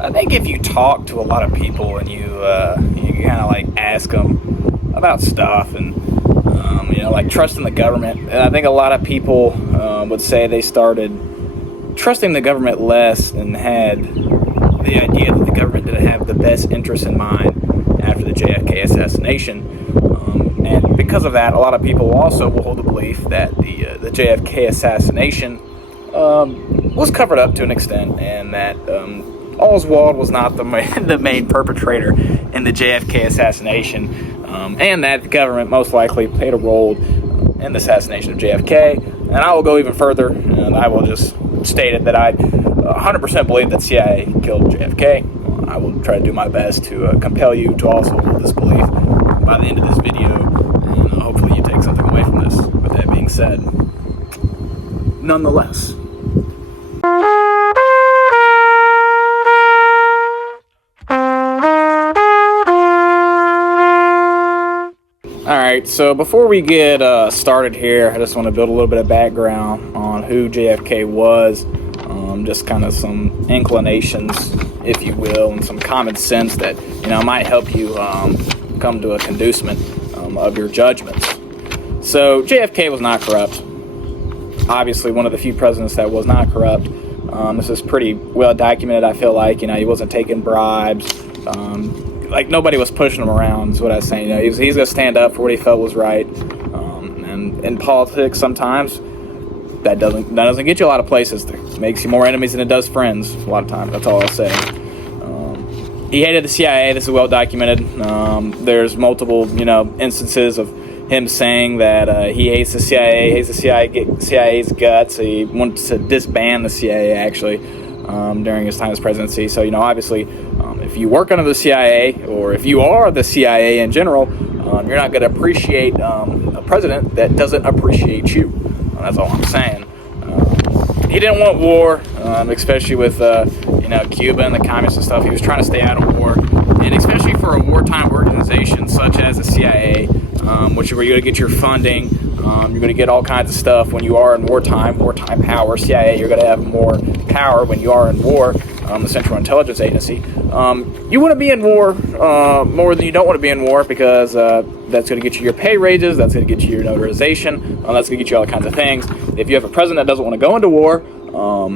I think if you talk to a lot of people and you kind of like ask them about stuff and like trusting the government, and I think a lot of people would say they started trusting the government less and had the idea that the government didn't have the best interest in mind after the JFK assassination. And because of that, a lot of people also will hold the belief that the JFK assassination was covered up to an extent, and that Oswald was not the main perpetrator in the JFK assassination, and that the government most likely played a role in the assassination of JFK. And I will go even further, and I will just state it that I 100% believe that CIA killed JFK. I will try to do my best to compel you to also hold this belief by the end of this video, and hopefully you take something away from this. With that being said, nonetheless. Alright, so before we get started here, I just want to build a little bit of background on who JFK was, just kind of some inclinations, if you will, and some common sense that, might help you come to a conducement of your judgments. So, JFK was not corrupt. Obviously, one of the few presidents that was not corrupt. This is pretty well documented, I feel like. He wasn't taking bribes. Like, nobody was pushing him around, is what I was saying. He's going to stand up for what he felt was right. And in politics, sometimes, that doesn't get you a lot of places. It makes you more enemies than it does friends, a lot of times. That's all I'll say. He hated the CIA. This is well documented. There's multiple, instances of him saying that he hates the CIA, hates the CIA's guts. He wants to disband the CIA, actually, during his time as presidency. So, obviously, if you work under the CIA, or if you are the CIA in general, you're not going to appreciate a president that doesn't appreciate you. That's all I'm saying. He didn't want war, especially with Cuba and the communists and stuff. He was trying to stay out of war, and especially for a wartime organization such as the CIA, which is where you're going to get your funding. You're going to get all kinds of stuff when you are in wartime power. CIA, you're going to have more power when you are in war. The Central Intelligence Agency. You want to be in war more than you don't want to be in war, because that's going to get you your pay raises, that's going to get you your notarization, that's going to get you all kinds of things. If you have a president that doesn't want to go into war, all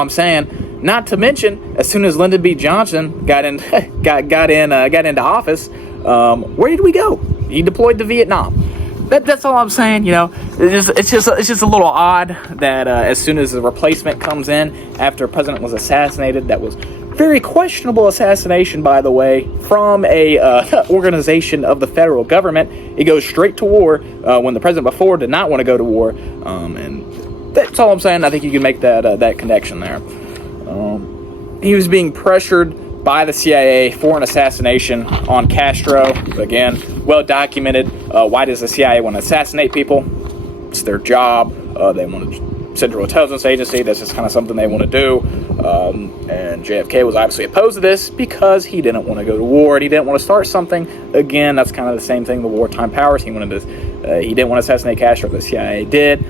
I'm saying, not to mention, as soon as Lyndon B. Johnson got into office, where did we go? He deployed to Vietnam. That's all I'm saying. It's just a little odd that as soon as the replacement comes in after a president was assassinated, that was very questionable assassination, by the way, from a organization of the federal government. It goes straight to war when the president before did not want to go to war, and that's all I'm saying. I think you can make that connection there. He was being pressured by the CIA for an assassination on Castro. Again, well documented. Why does the CIA want to assassinate people? It's their job. They want a Central Intelligence Agency. This is kind of something they want to do. And JFK was obviously opposed to this because he didn't want to go to war and he didn't want to start something. Again, that's kind of the same thing. The wartime powers. He didn't want to assassinate Castro. The CIA did.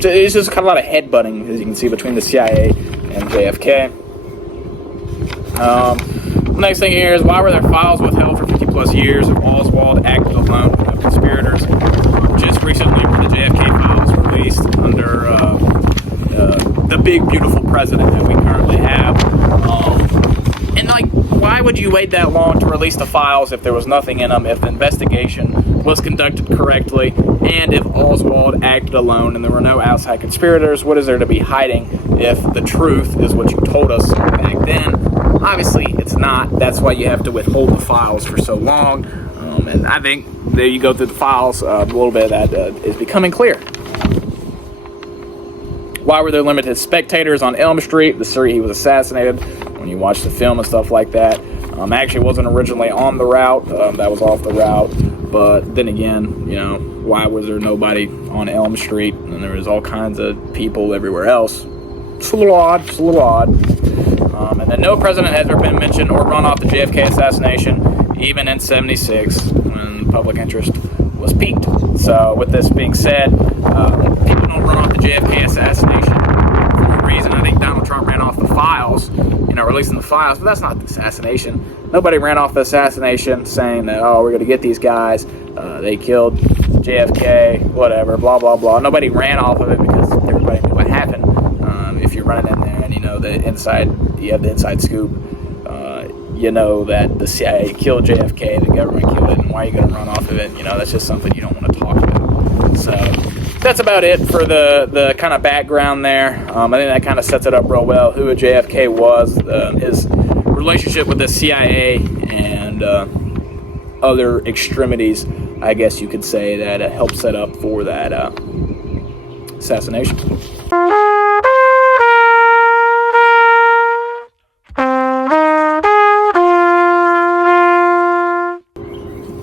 It's just kind of a lot of headbutting, as you can see, between the CIA and JFK. Next thing here is, why were there files withheld for 50 plus years if Oswald acted alone with conspirators? Just recently, the JFK files released under the big, beautiful president that we currently have. Why would you wait that long to release the files if there was nothing in them, if the investigation was conducted correctly, and if Oswald acted alone and there were no outside conspirators? What is there to be hiding if the truth is what you told us back then? Obviously, it's not. That's why you have to withhold the files for so long. And I think there you go through the files, a little bit of that is becoming clear. Why were there limited spectators on Elm Street, the street he was assassinated? When you watch the film and stuff like that, actually wasn't originally on the route. That was off the route. But then again, why was there nobody on Elm Street? And there was all kinds of people everywhere else. It's a little odd. And then no president has ever been mentioned or run off the JFK assassination, even in '76, when public interest was peaked. So with this being said, people don't run off the JFK assassination for a reason. I think Donald Trump ran ran off the files, releasing the files, but that's not the assassination. Nobody ran off the assassination saying that, oh, we're going to get these guys, they killed JFK, whatever, blah, blah, blah. Nobody ran off of it because everybody knew what happened. If you're running in there and you have the inside scoop, you know that the CIA killed JFK, the government killed it, and why are you going to run off of it? That's just something you don't want to talk about. So that's about it for the kind of background there. I think that kind of sets it up real well, who JFK was, his relationship with the CIA, and other extremities, I guess you could say, that helped set up for that assassination.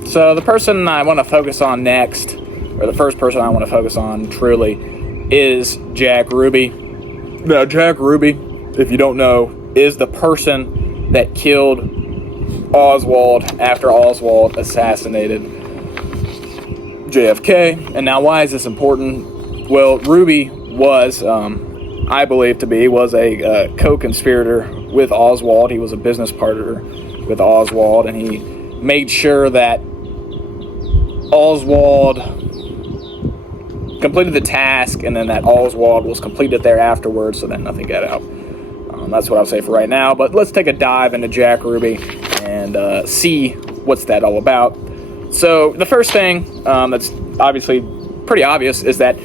So the person I want to focus on next, or the first person I want to focus on truly, is Jack Ruby. Now, Jack Ruby, if you don't know, is the person that killed Oswald after Oswald assassinated JFK. And now, why is this important? Well, Ruby was, I believe to be, was a co-conspirator with Oswald. He was a business partner with Oswald, and he made sure that Oswald completed the task, and then that Oswald was completed there afterwards, so that nothing got out. That's what I'll say for right now, but let's take a dive into Jack Ruby and see what's that all about. So the first thing that's obviously pretty obvious is that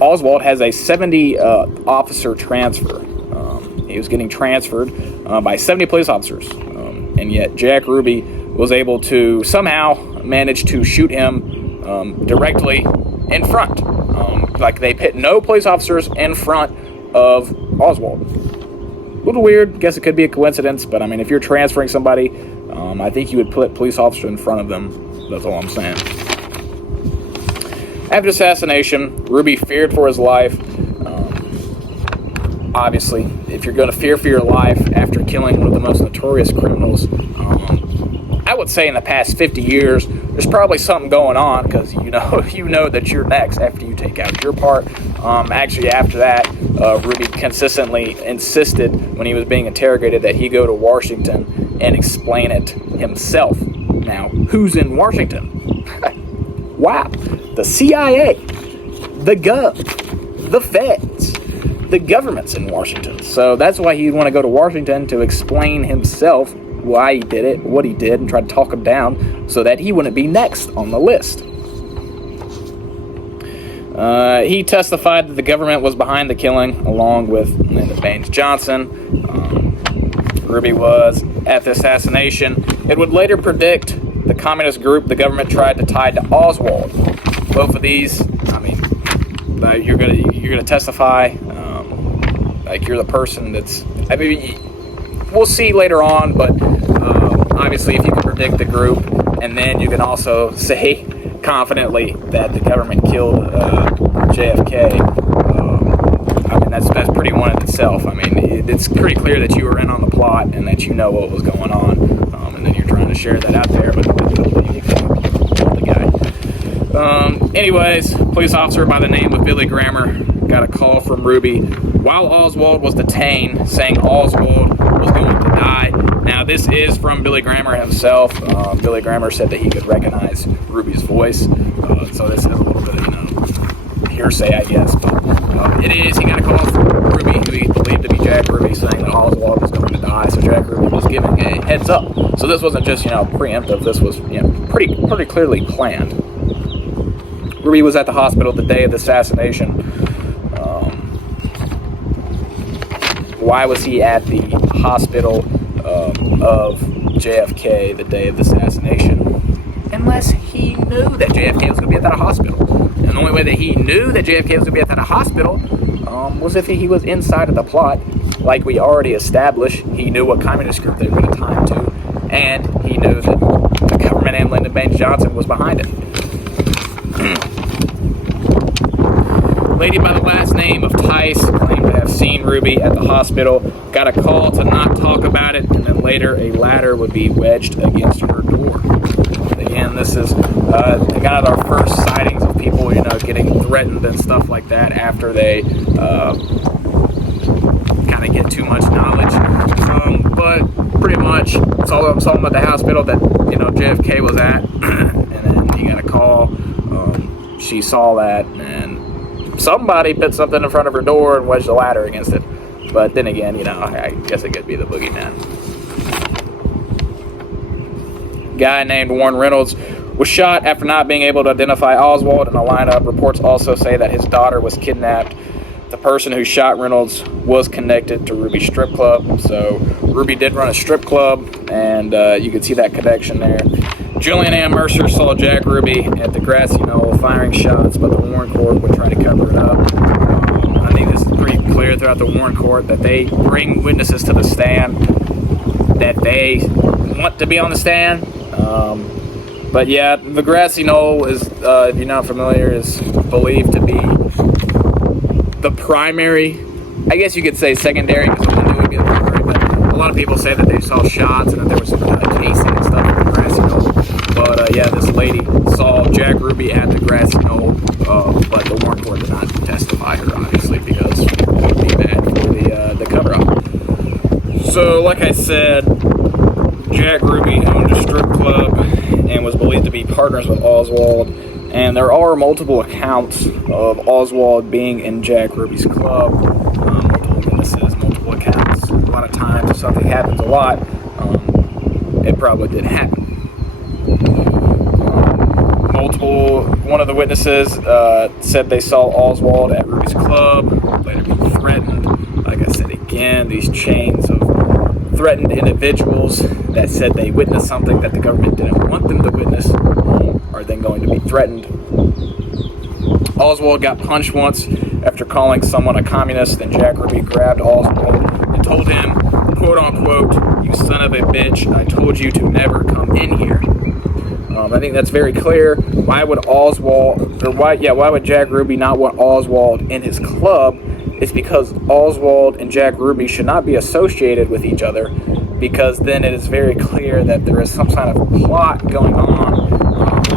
Oswald has a 70 officer transfer. He was getting transferred by 70 police officers, and yet Jack Ruby was able to somehow manage to shoot him directly in front. Like, they put no police officers in front of Oswald. A little weird. Guess it could be a coincidence, but I mean, if you're transferring somebody, I think you would put police officers in front of them. That's all I'm saying. After assassination, Ruby feared for his life. Obviously, if you're going to fear for your life after killing one of the most notorious criminals, I would say in the past 50 years, there's probably something going on, because you know that you're next after you take out your part. Actually, after that, Ruby consistently insisted when he was being interrogated that he go to Washington and explain it himself. Now, who's in Washington? Wow. The CIA, the Gov, the Feds, the government's in Washington. So that's why he'd want to go to Washington to explain himself why he did it, what he did, and try to talk him down so that he wouldn't be next on the list. He testified that the government was behind the killing, along with Lyndon Baines Johnson. Ruby was at the assassination. It would later predict the communist group the government tried to tie to Oswald. Both of these, I mean, you're gonna testify like you're the person that's. I mean, we'll see later on, but obviously, if you can predict the group, and then you can also say confidently that the government killed JFK, I mean, that's pretty one in itself. I mean, it's pretty clear that you were in on the plot and that you know what was going on, and then you're trying to share that out there, but you killed the guy. Anyways, police officer by the name of Billy Grammer got a call from Ruby while Oswald was detained, saying Oswald was going to die. Now, this is from Billy Grammer himself. Billy Grammer said that he could recognize Ruby's voice, so this is a little bit of, hearsay, I guess. But it is. He got a call from Ruby, who he believed to be Jack Ruby, saying that Oswald was going to die. So Jack Ruby was giving a heads up. So this wasn't just preemptive. This was pretty clearly planned. Ruby was at the hospital the day of the assassination. Why was he at the hospital of JFK the day of the assassination? Unless he knew that JFK was going to be at that hospital. And the only way that he knew that JFK was going to be at that hospital was if he was inside of the plot. Like we already established, he knew what communist group they were going to tie him to, and he knew that the government and Lyndon Baines Johnson was behind it. Lady by the last name of Tice claimed to have seen Ruby at the hospital, got a call to not talk about it, and then later a ladder would be wedged against her door. Again, this is kind of our first sightings of people, getting threatened and stuff like that after they kind kind of get too much knowledge. But pretty much, it's all about the hospital that JFK was at, and then he got a call. She saw that, and somebody put something in front of her door and wedged a ladder against it. But then again, I guess it could be the boogeyman. Guy named Warren Reynolds was shot after not being able to identify Oswald in a lineup. Reports also say that his daughter was kidnapped. The person who shot Reynolds was connected to Ruby's strip club. So Ruby did run a strip club, and you could see that connection there. Julian Ann Mercer saw Jack Ruby at the grassy knoll firing shots, but the Warren Court would try to cover it up. I think this is pretty clear throughout the Warren Court that they bring witnesses to the stand that they want to be on the stand. But yeah, the grassy knoll is, if you're not familiar, is believed to be the primary, I guess you could say secondary, because the window would be the primary, but a lot of people say that they saw shots and that there was some kind of casing and stuff in the grassy knoll. But yeah, this lady saw Jack Ruby at the grassy knoll, but the Warren Court did not testify her, obviously, because it would be bad for the cover-up. So, like I said, Jack Ruby owned a strip club and was believed to be partners with Oswald. And there are multiple accounts of Oswald being in Jack Ruby's club. Multiple witnesses, multiple accounts. A lot of times, if something happens a lot, it probably did happen. One of the witnesses said they saw Oswald at Ruby's club, later being threatened. Like I said again, these chains of threatened individuals that said they witnessed something that the government didn't want them to witness are then going to be threatened. Oswald got punched once after calling someone a communist, and Jack Ruby grabbed Oswald and told him, quote unquote, "You son of a bitch, I told you to never come in here." I think that's very clear. Why would Jack Ruby not want Oswald in his club? It's because Oswald and Jack Ruby should not be associated with each other, because then it is very clear that there is some kind of plot going on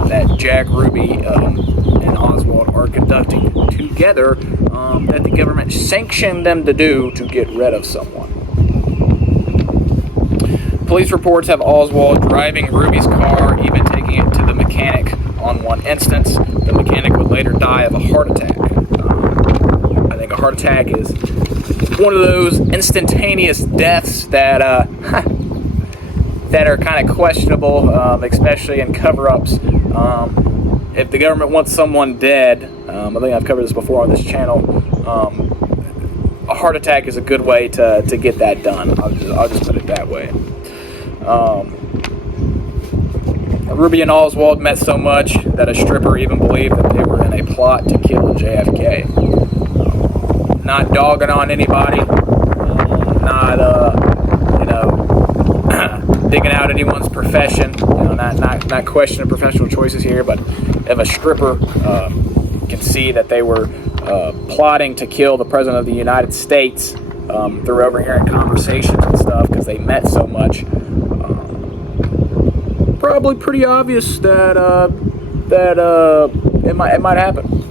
that Jack Ruby and Oswald are conducting together that the government sanctioned them to do to get rid of someone. Police reports have Oswald driving Ruby's car, even taking it to the mechanic on one instance. The mechanic would later die of a heart attack. I think a heart attack is one of those instantaneous deaths that are kind of questionable, especially in cover-ups. If the government wants someone dead, I think I've covered this before on this channel, a heart attack is a good way to get that done. I'll just put it that way. Ruby and Oswald met so much that a stripper even believed that they were in a plot to kill JFK. Not dogging on anybody, not digging out anyone's profession, not questioning professional choices here, but if a stripper can see that they were plotting to kill the President of the United States through overhearing conversations and stuff because they met so much, probably pretty obvious that it might happen.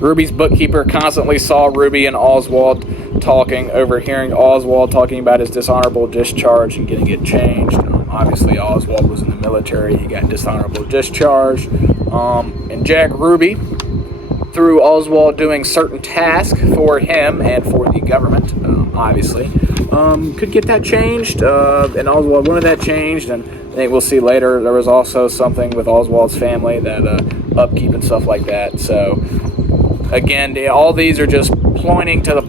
Ruby's bookkeeper constantly saw Ruby and Oswald talking, overhearing Oswald talking about his dishonorable discharge and getting it changed. Obviously, Oswald was in the military. He got dishonorable discharge. And Jack Ruby, through Oswald doing certain tasks for him and for the government, obviously, could get that changed. And Oswald wanted that changed. And I think we'll see later there was also something with Oswald's family, that upkeep and stuff like that. So, again, all these are just pointing to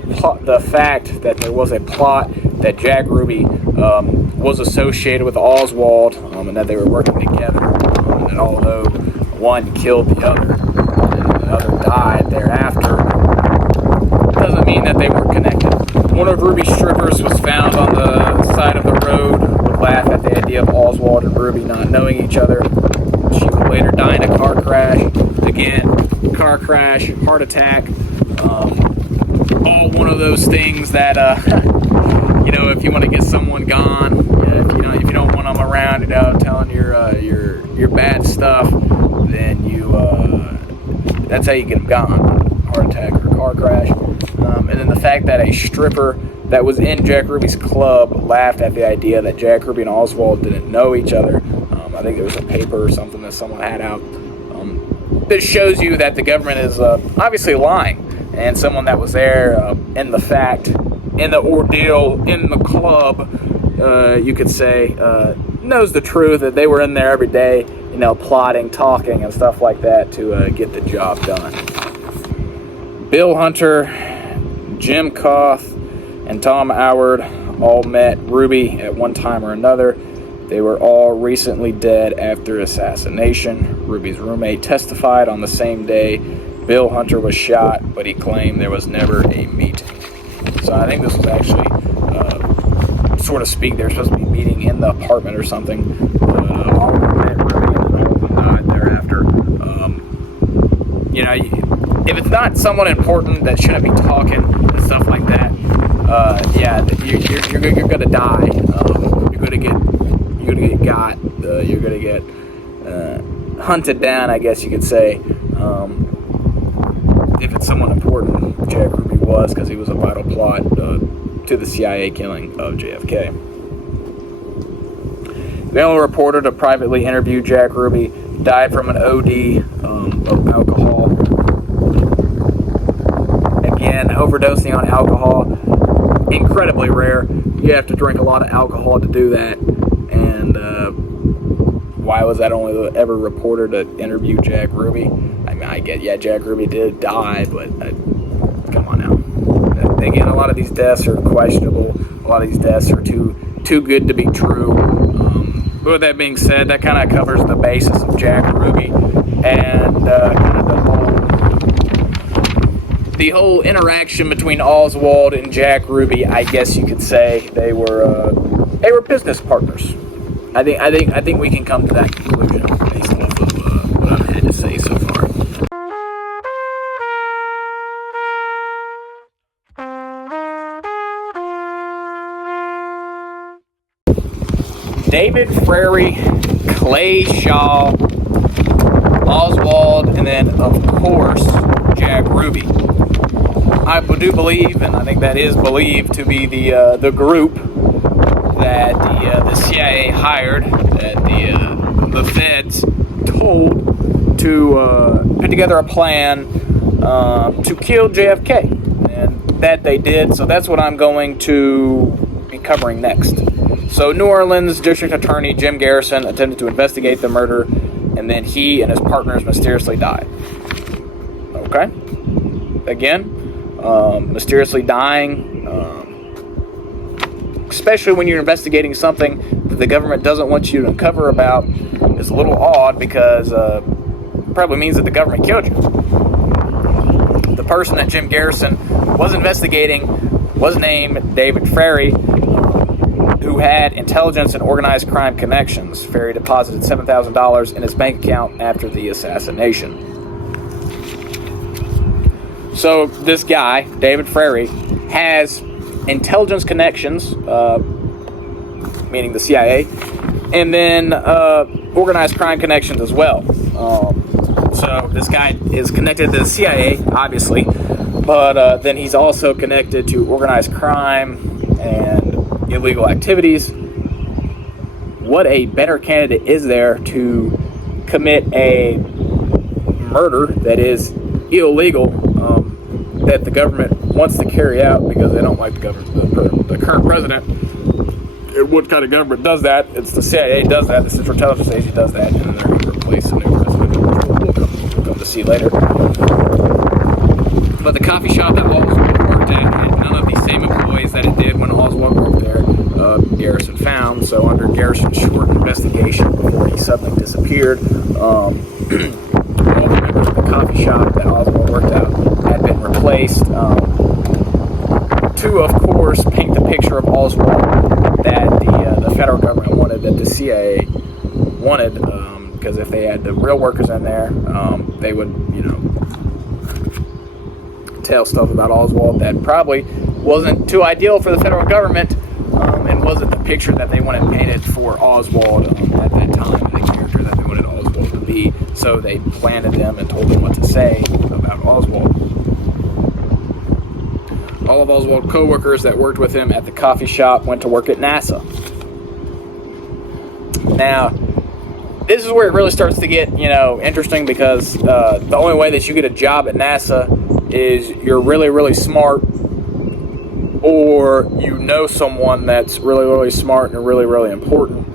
the fact that there was a plot, that Jack Ruby was associated with Oswald, and that they were working together. And although one killed the other, and the other died thereafter, doesn't mean that they weren't connected. One of Ruby's strippers was found on the side of the road, would laugh at the idea of Oswald and Ruby not knowing each other. She would later die in a car crash. Again, car crash, heart attack, all one of those things that, if you want to get someone gone, if you don't want them around, telling your bad stuff, then that's how you get them gone. heart attack or car crash. And then the fact that a stripper that was in Jack Ruby's club laughed at the idea that Jack Ruby and Oswald didn't know each other. I think there was a paper or something that someone had out. This shows you that the government is obviously lying. And someone that was there in the fact, in the ordeal, in the club, you could say, knows the truth, that they were in there every day, plotting, talking, and stuff like that to get the job done. Bill Hunter, Jim Koth, and Tom Howard all met Ruby at one time or another. They were all recently dead after assassination. Ruby's roommate testified on the same day Bill Hunter was shot, but he claimed there was never a meeting. So I think this was actually, sort of speak, they were supposed to be meeting in the apartment or something. All of them met Ruby and all of them died thereafter. If it's not someone important that shouldn't be talking and stuff like that, you're gonna die. You're gonna get got. You're gonna get hunted down, I guess you could say. If it's someone important, Jack Ruby was, because he was a vital plot to the CIA killing of JFK. Mail reporter to privately interview Jack Ruby died from an OD of alcohol. Again, overdosing on alcohol, incredibly rare. You have to drink a lot of alcohol to do that. And why was that only ever reporter to interview Jack Ruby? I mean, I get, Jack Ruby did die, but come on now. Again, a lot of these deaths are questionable. A lot of these deaths are too good to be true. But with that being said, that kind of covers the basis of Jack Ruby and kind of the whole interaction between Oswald and Jack Ruby. I guess you could say they were business partners. I think we can come to that conclusion based off of what I've had to say so far. David Ferrie, Clay Shaw, Oswald, and then of course Jack Ruby. I do believe, and I think that is believed to be the group that the CIA hired, that the feds told to put together a plan to kill JFK, and that they did. So that's what I'm going to be covering next. So New Orleans District Attorney Jim Garrison attempted to investigate the murder, and then he and his partners mysteriously died. Okay? Again, mysteriously dying, especially when you're investigating something that the government doesn't want you to uncover about, is a little odd, because it probably means that the government killed you. The person that Jim Garrison was investigating was named David Ferrie, who had intelligence and organized crime connections. Ferrie deposited $7,000 in his bank account after the assassination. So this guy, David Ferrie, has intelligence connections, meaning the CIA, and then organized crime connections as well. So this guy is connected to the CIA, obviously, but then he's also connected to organized crime and illegal activities. What a better candidate is there to commit a murder that is illegal, that the government wants to carry out because they don't like the government, the current president. What kind of government does that? It's the CIA does that. The Central Intelligence Agency does that, and then they're going to replace a new president. We'll come to see later. But the coffee shop that Oswald worked at had none of the same employees that it did when Oswald worked there. Garrison found. So under Garrison's short investigation before he suddenly disappeared, all the members of the coffee shop that Oswald worked at had been replaced. To, of course, paint the picture of Oswald that the federal government wanted, that the CIA wanted, because if they had the real workers in there, they would, tell stuff about Oswald that probably wasn't too ideal for the federal government, and wasn't the picture that they wanted painted for Oswald at that time, the character that they wanted Oswald to be. So they planted them and told them what to say about Oswald. All of Oswald's co-workers that worked with him at the coffee shop went to work at NASA. Now, this is where it really starts to get, interesting, because the only way that you get a job at NASA is you're really, really smart, or you know someone that's really, really smart and really, really important.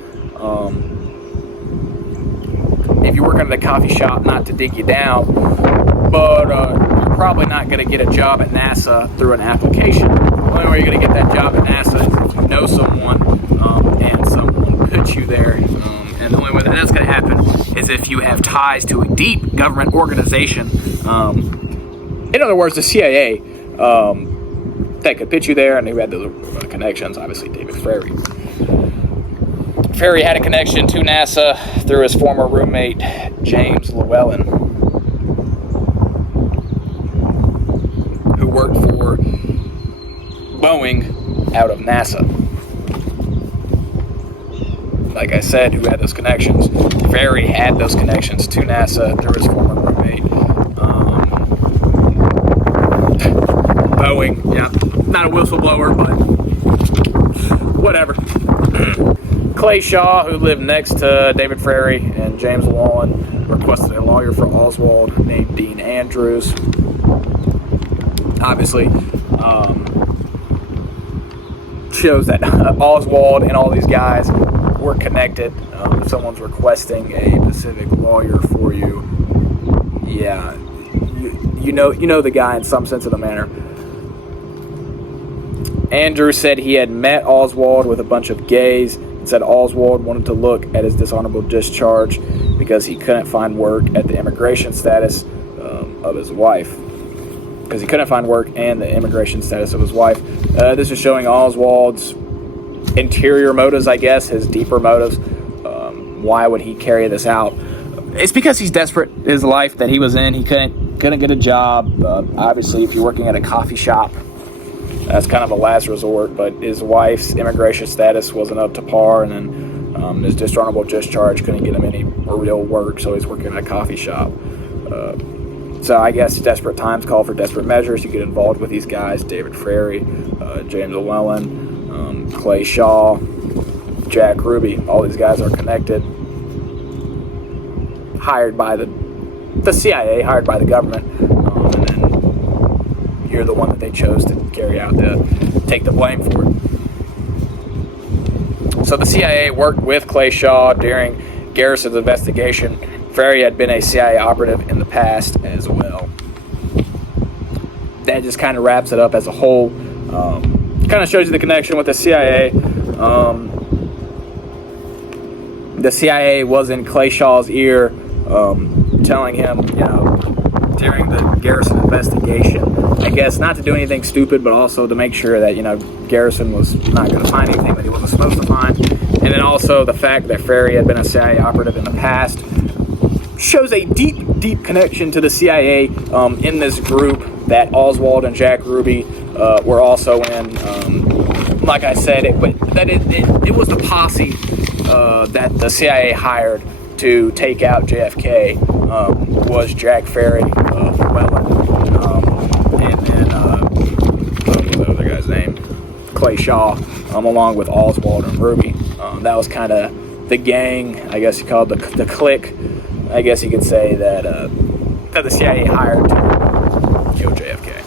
If you work at a coffee shop, not to dig you down, but you're probably not going to get a job at NASA through an application. The only way you're going to get that job at NASA is if you know someone and someone puts you there. And the only way that that's going to happen is if you have ties to a deep government organization. In other words, the CIA, that could pitch you there, and who had those connections, obviously David Ferrie. Ferrie had a connection to NASA through his former roommate, James Llewellyn, who worked for Boeing out of NASA. Like I said, who had those connections? Ferrie had those connections to NASA through his former roommate. Boeing, yeah, not a whistleblower, but whatever. Clay Shaw, who lived next to David Ferrie and James Llewellyn, requested a lawyer for Oswald named Dean Andrews. Obviously, shows that Oswald and all these guys were connected. If someone's requesting a specific lawyer for you, yeah, you know the guy in some sense of the manner. Andrew said he had met Oswald with a bunch of gays, and said Oswald wanted to look at his dishonorable discharge because he couldn't find work at the immigration status of his wife. Because he couldn't find work and the immigration status of his wife. This is showing Oswald's interior motives, I guess, his deeper motives. Why would he carry this out? It's because he's desperate. His life that he was in, he couldn't get a job. Obviously, if you're working at a coffee shop, that's kind of a last resort, but his wife's immigration status wasn't up to par, and then his dishonorable discharge couldn't get him any real work, so he's working at a coffee shop. So I guess desperate times call for desperate measures. You get involved with these guys: David Ferrie, James Llewellyn, Clay Shaw, Jack Ruby. All these guys are connected, hired by the CIA, hired by the government, and then you're the one that they chose to carry out take the blame for it. So the CIA worked with Clay Shaw during Garrison's investigation. Ferrie had been a CIA operative in the past as well. That just kind of wraps it up as a whole. Kind of shows you the connection with the CIA. The CIA was in Clay Shaw's ear, telling him, during the Garrison investigation, I guess not to do anything stupid, but also to make sure that, Garrison was not going to find anything that he wasn't supposed to find. And then also the fact that Ferrie had been a CIA operative in the past shows a deep, deep connection to the CIA in this group that Oswald and Jack Ruby were also in. Like I said, it was the posse that the CIA hired to take out JFK. Was Jack Ferrie, Llewellyn, and then what was the other guy's name? Clay Shaw, along with Oswald and Ruby. That was kind of the gang, I guess you call it the clique. I guess you could say that the CIA hired to kill JFK.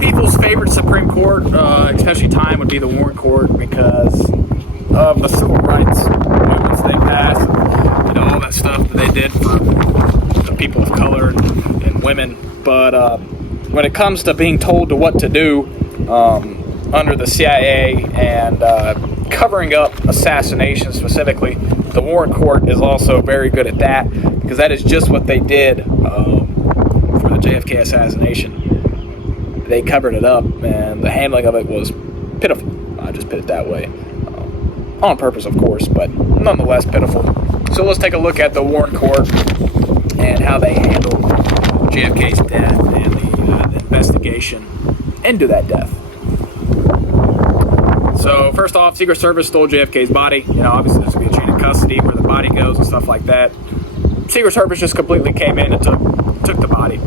People's favorite Supreme Court, especially time, would be the Warren Court because of the civil rights movements they passed, and all that stuff that they did for the people of color and women. But when it comes to being told to what to do under the CIA and covering up assassination specifically, the Warren Court is also very good at that, because that is just what they did for the JFK assassination. They covered it up, and the handling of it was pitiful. I just put it that way. On purpose, of course, but nonetheless pitiful. So let's take a look at the Warren Court and how they handled JFK's death and the investigation into that death. So first off, Secret Service stole JFK's body. Obviously this would be a chain of custody, where the body goes and stuff like that. Secret Service just completely came in and took the body.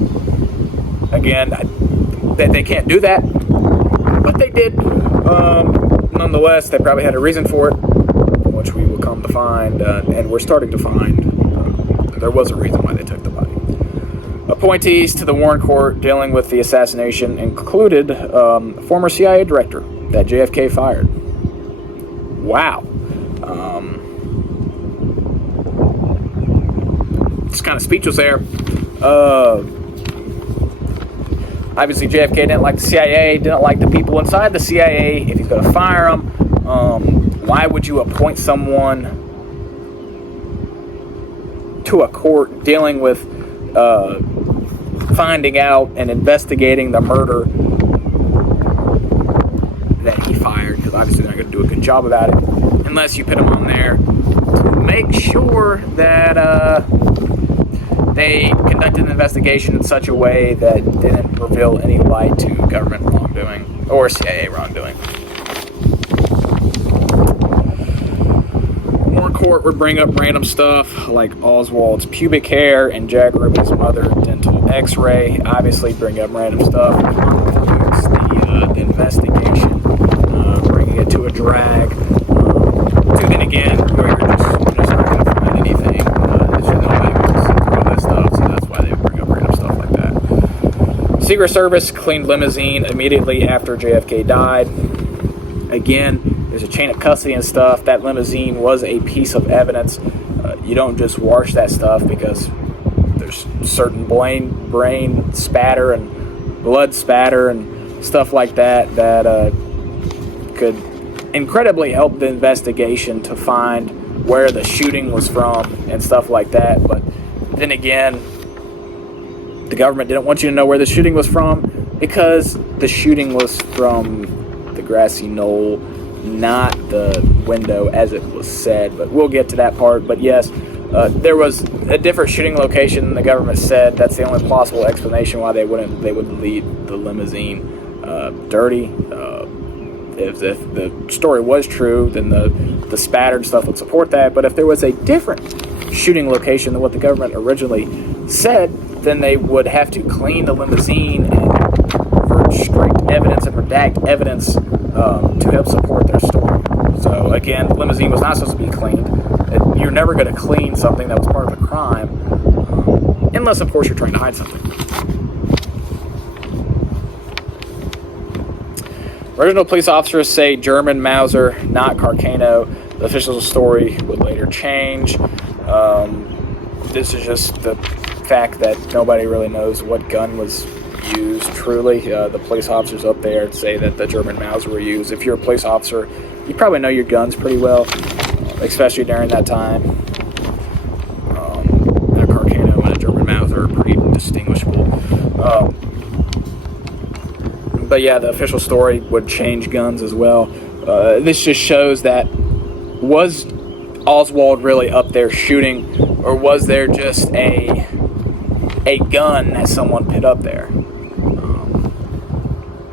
Again, they can't do that, but they did. Nonetheless, they probably had a reason for it, which we will come to find, and we're starting to find. There was a reason why they took the body. Appointees to the Warren Court dealing with the assassination included former CIA director that JFK fired. Wow. Just kind of speechless there. Obviously, JFK didn't like the CIA, didn't like the people inside the CIA. If he's going to fire them, why would you appoint someone to a court dealing with finding out and investigating the murder that he fired? Because obviously they're not going to do a good job about it unless you put him on there to make sure that they conducted an investigation in such a way that didn't reveal any light to government wrongdoing or CIA wrongdoing. Warren Court would bring up random stuff like Oswald's pubic hair and Jack Ruby's mother dental x-ray. Obviously bring up random stuff. The investigation, bringing it to a drag. So then again, where you're just not going to find anything. It's just no all that stuff, so that's why they bring up random stuff like that. Secret Service cleaned limousine immediately after JFK died. Again, there's a chain of custody and stuff. That limousine was a piece of evidence. You don't just wash that stuff because there's certain brain spatter and blood spatter and stuff like that could incredibly help the investigation to find where the shooting was from and stuff like that. But then again, the government didn't want you to know where the shooting was from because the shooting was from the grassy knoll, not the window as it was said. But we'll get to that part. But yes, there was a different shooting location than the government said. That's the only plausible explanation why they would leave the limousine dirty. If the story was true, then the spattered stuff would support that. But if there was a different shooting location than what the government originally said, then they would have to clean the limousine and restrict evidence and redact evidence to help support their story. So again, the limousine was not supposed to be cleaned. You're never going to clean something that was part of a crime, unless of course you're trying to hide something. Original police officers say German Mauser, not Carcano. The official story would later change. This is just the fact that nobody really knows what gun was used truly. The police officers up there say that the German Mauser were used. If you're a police officer, you probably know your guns pretty well, especially during that time. A Carcano and a German Mauser are pretty distinguishable. But yeah, the official story would change guns as well. This just shows that, was Oswald really up there shooting, or was there just a gun that someone put up there?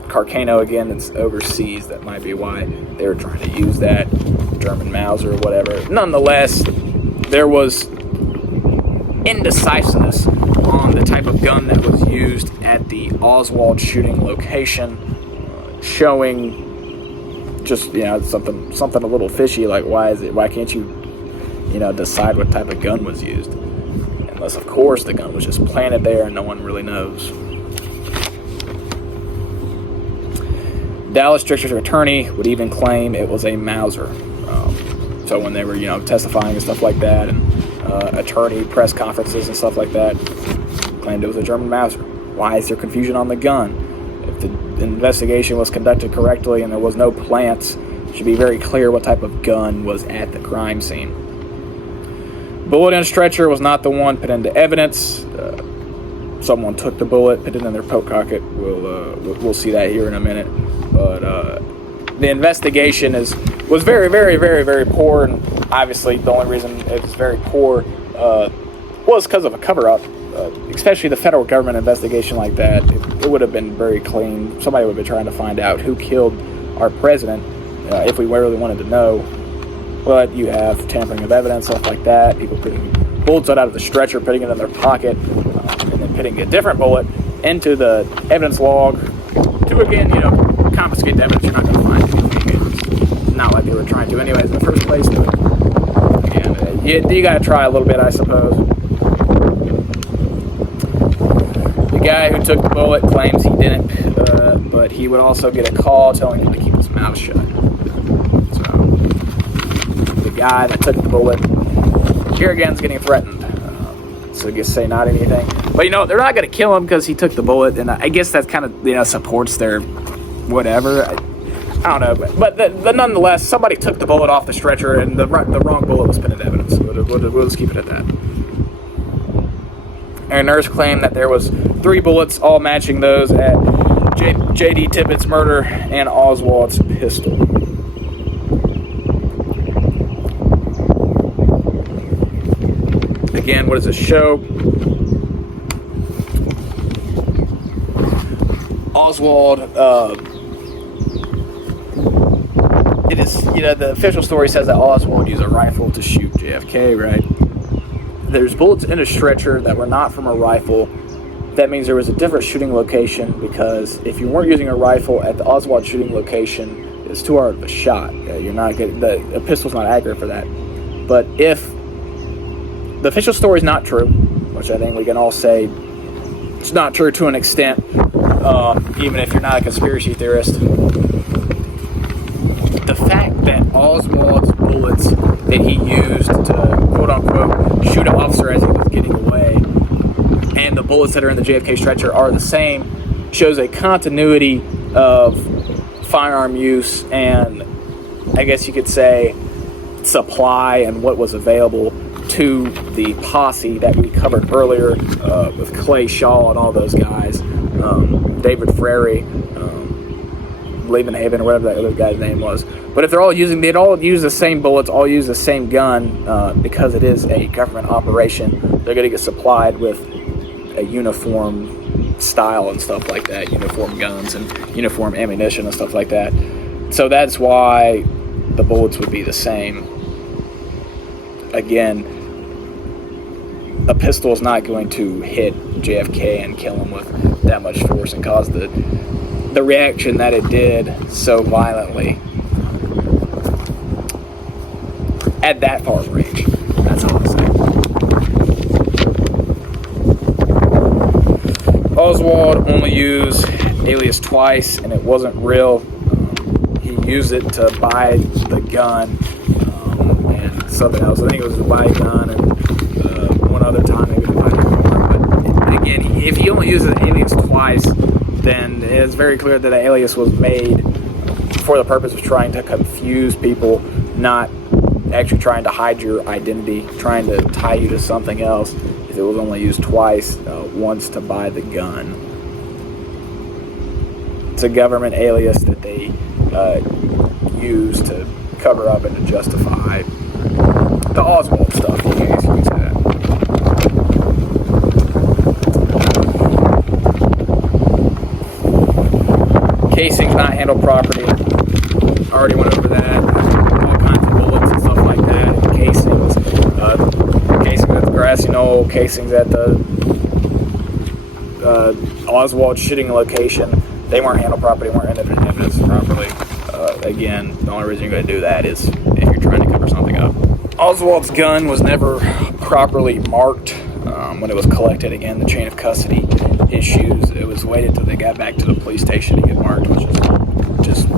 Carcano, again, it's overseas. That might be why they were trying to use that German Mauser or whatever. Nonetheless, there was indecisiveness on the type of gun that was used at the Oswald shooting location, showing just, something a little fishy. Like, why can't you decide what type of gun was used? Unless, of course, the gun was just planted there and no one really knows. Dallas District Attorney would even claim it was a Mauser. So when they were, testifying and stuff like that, and attorney press conferences and stuff like that, claimed it was a German Mauser. Why is there confusion on the gun? If the investigation was conducted correctly and there was no plants, it should be very clear what type of gun was at the crime scene. Bullet and stretcher was not the one put into evidence. Someone took the bullet, put it in their coat pocket. We'll see that here in a minute. But the investigation was very, very, very, very poor, and obviously the only reason it was very poor was because of a cover-up. Especially the federal government investigation like that, it would have been very clean. Somebody would have been trying to find out who killed our president if we really wanted to know. But you have tampering of evidence, stuff like that. People putting bullets out of the stretcher, putting it in their pocket, and then putting a different bullet into the evidence log to, again, confiscate the evidence. You're not going to find anything. It's not like they were trying to anyways in the first place. But again, you got to try a little bit, I suppose. The guy who took the bullet claims he didn't, but he would also get a call telling him to keep his mouth shut. So, the guy that took the bullet, here again, is getting threatened. So I guess say not anything. But, they're not going to kill him because he took the bullet, and I guess that kind of, supports their whatever. I don't know. But nonetheless, somebody took the bullet off the stretcher, and the wrong bullet was put into evidence. We'll just keep it at that. A nurse claimed that there was 3 bullets, all matching those at J.D. Tippet's murder and Oswald's pistol. Again, what does this show? Oswald, it is, the official story says that Oswald used a rifle to shoot JFK, right? There's bullets in a stretcher that were not from a rifle. That means there was a different shooting location, because if you weren't using a rifle at the Oswald shooting location, it's too hard of a shot. You're not getting, the pistol's not accurate for that. But if the official story is not true, which I think we can all say it's not true to an extent, even if you're not a conspiracy theorist, the fact that Oswald's bullets that he used to quote-unquote shoot an officer as he was getting away and the bullets that are in the JFK stretcher are the same shows a continuity of firearm use and, I guess you could say, supply and what was available to the posse that we covered earlier with Clay Shaw and all those guys, David Ferrie, Haven, or whatever that other guy's name was. But if they'd all use the same bullets, all use the same gun, because it is a government operation, they're going to get supplied with a uniform style and stuff like that, uniform guns and uniform ammunition and stuff like that. So that's why the bullets would be the same. Again, a pistol is not going to hit JFK and kill him with that much force and cause the reaction that it did so violently at that far range. That's all I'm saying. Oswald only used alias twice, and it wasn't real. He used it to buy the gun and something else. I think it was to buy a gun and one other time maybe to buy a car. But again, if he only uses an alias twice, then it's very clear that the alias was made for the purpose of trying to confuse people, not actually trying to hide your identity, trying to tie you to something else. If it was only used twice, once to buy the gun. It's a government alias that they use to cover up and to justify the Oswald stuff. I guess you can say that. Casings not handled properly. Already went over that. All kinds of bullets and stuff like that. Casings. Casings at the grassy knoll. Casings at the Oswald shooting location. They weren't handled properly. Weren't entered in evidence properly. Again, the only reason you're going to do that is if you're trying to cover something up. Oswald's gun was never properly marked when it was collected. Again, the chain of custody issues. It was waited till they got back to the police station to get marked, which is just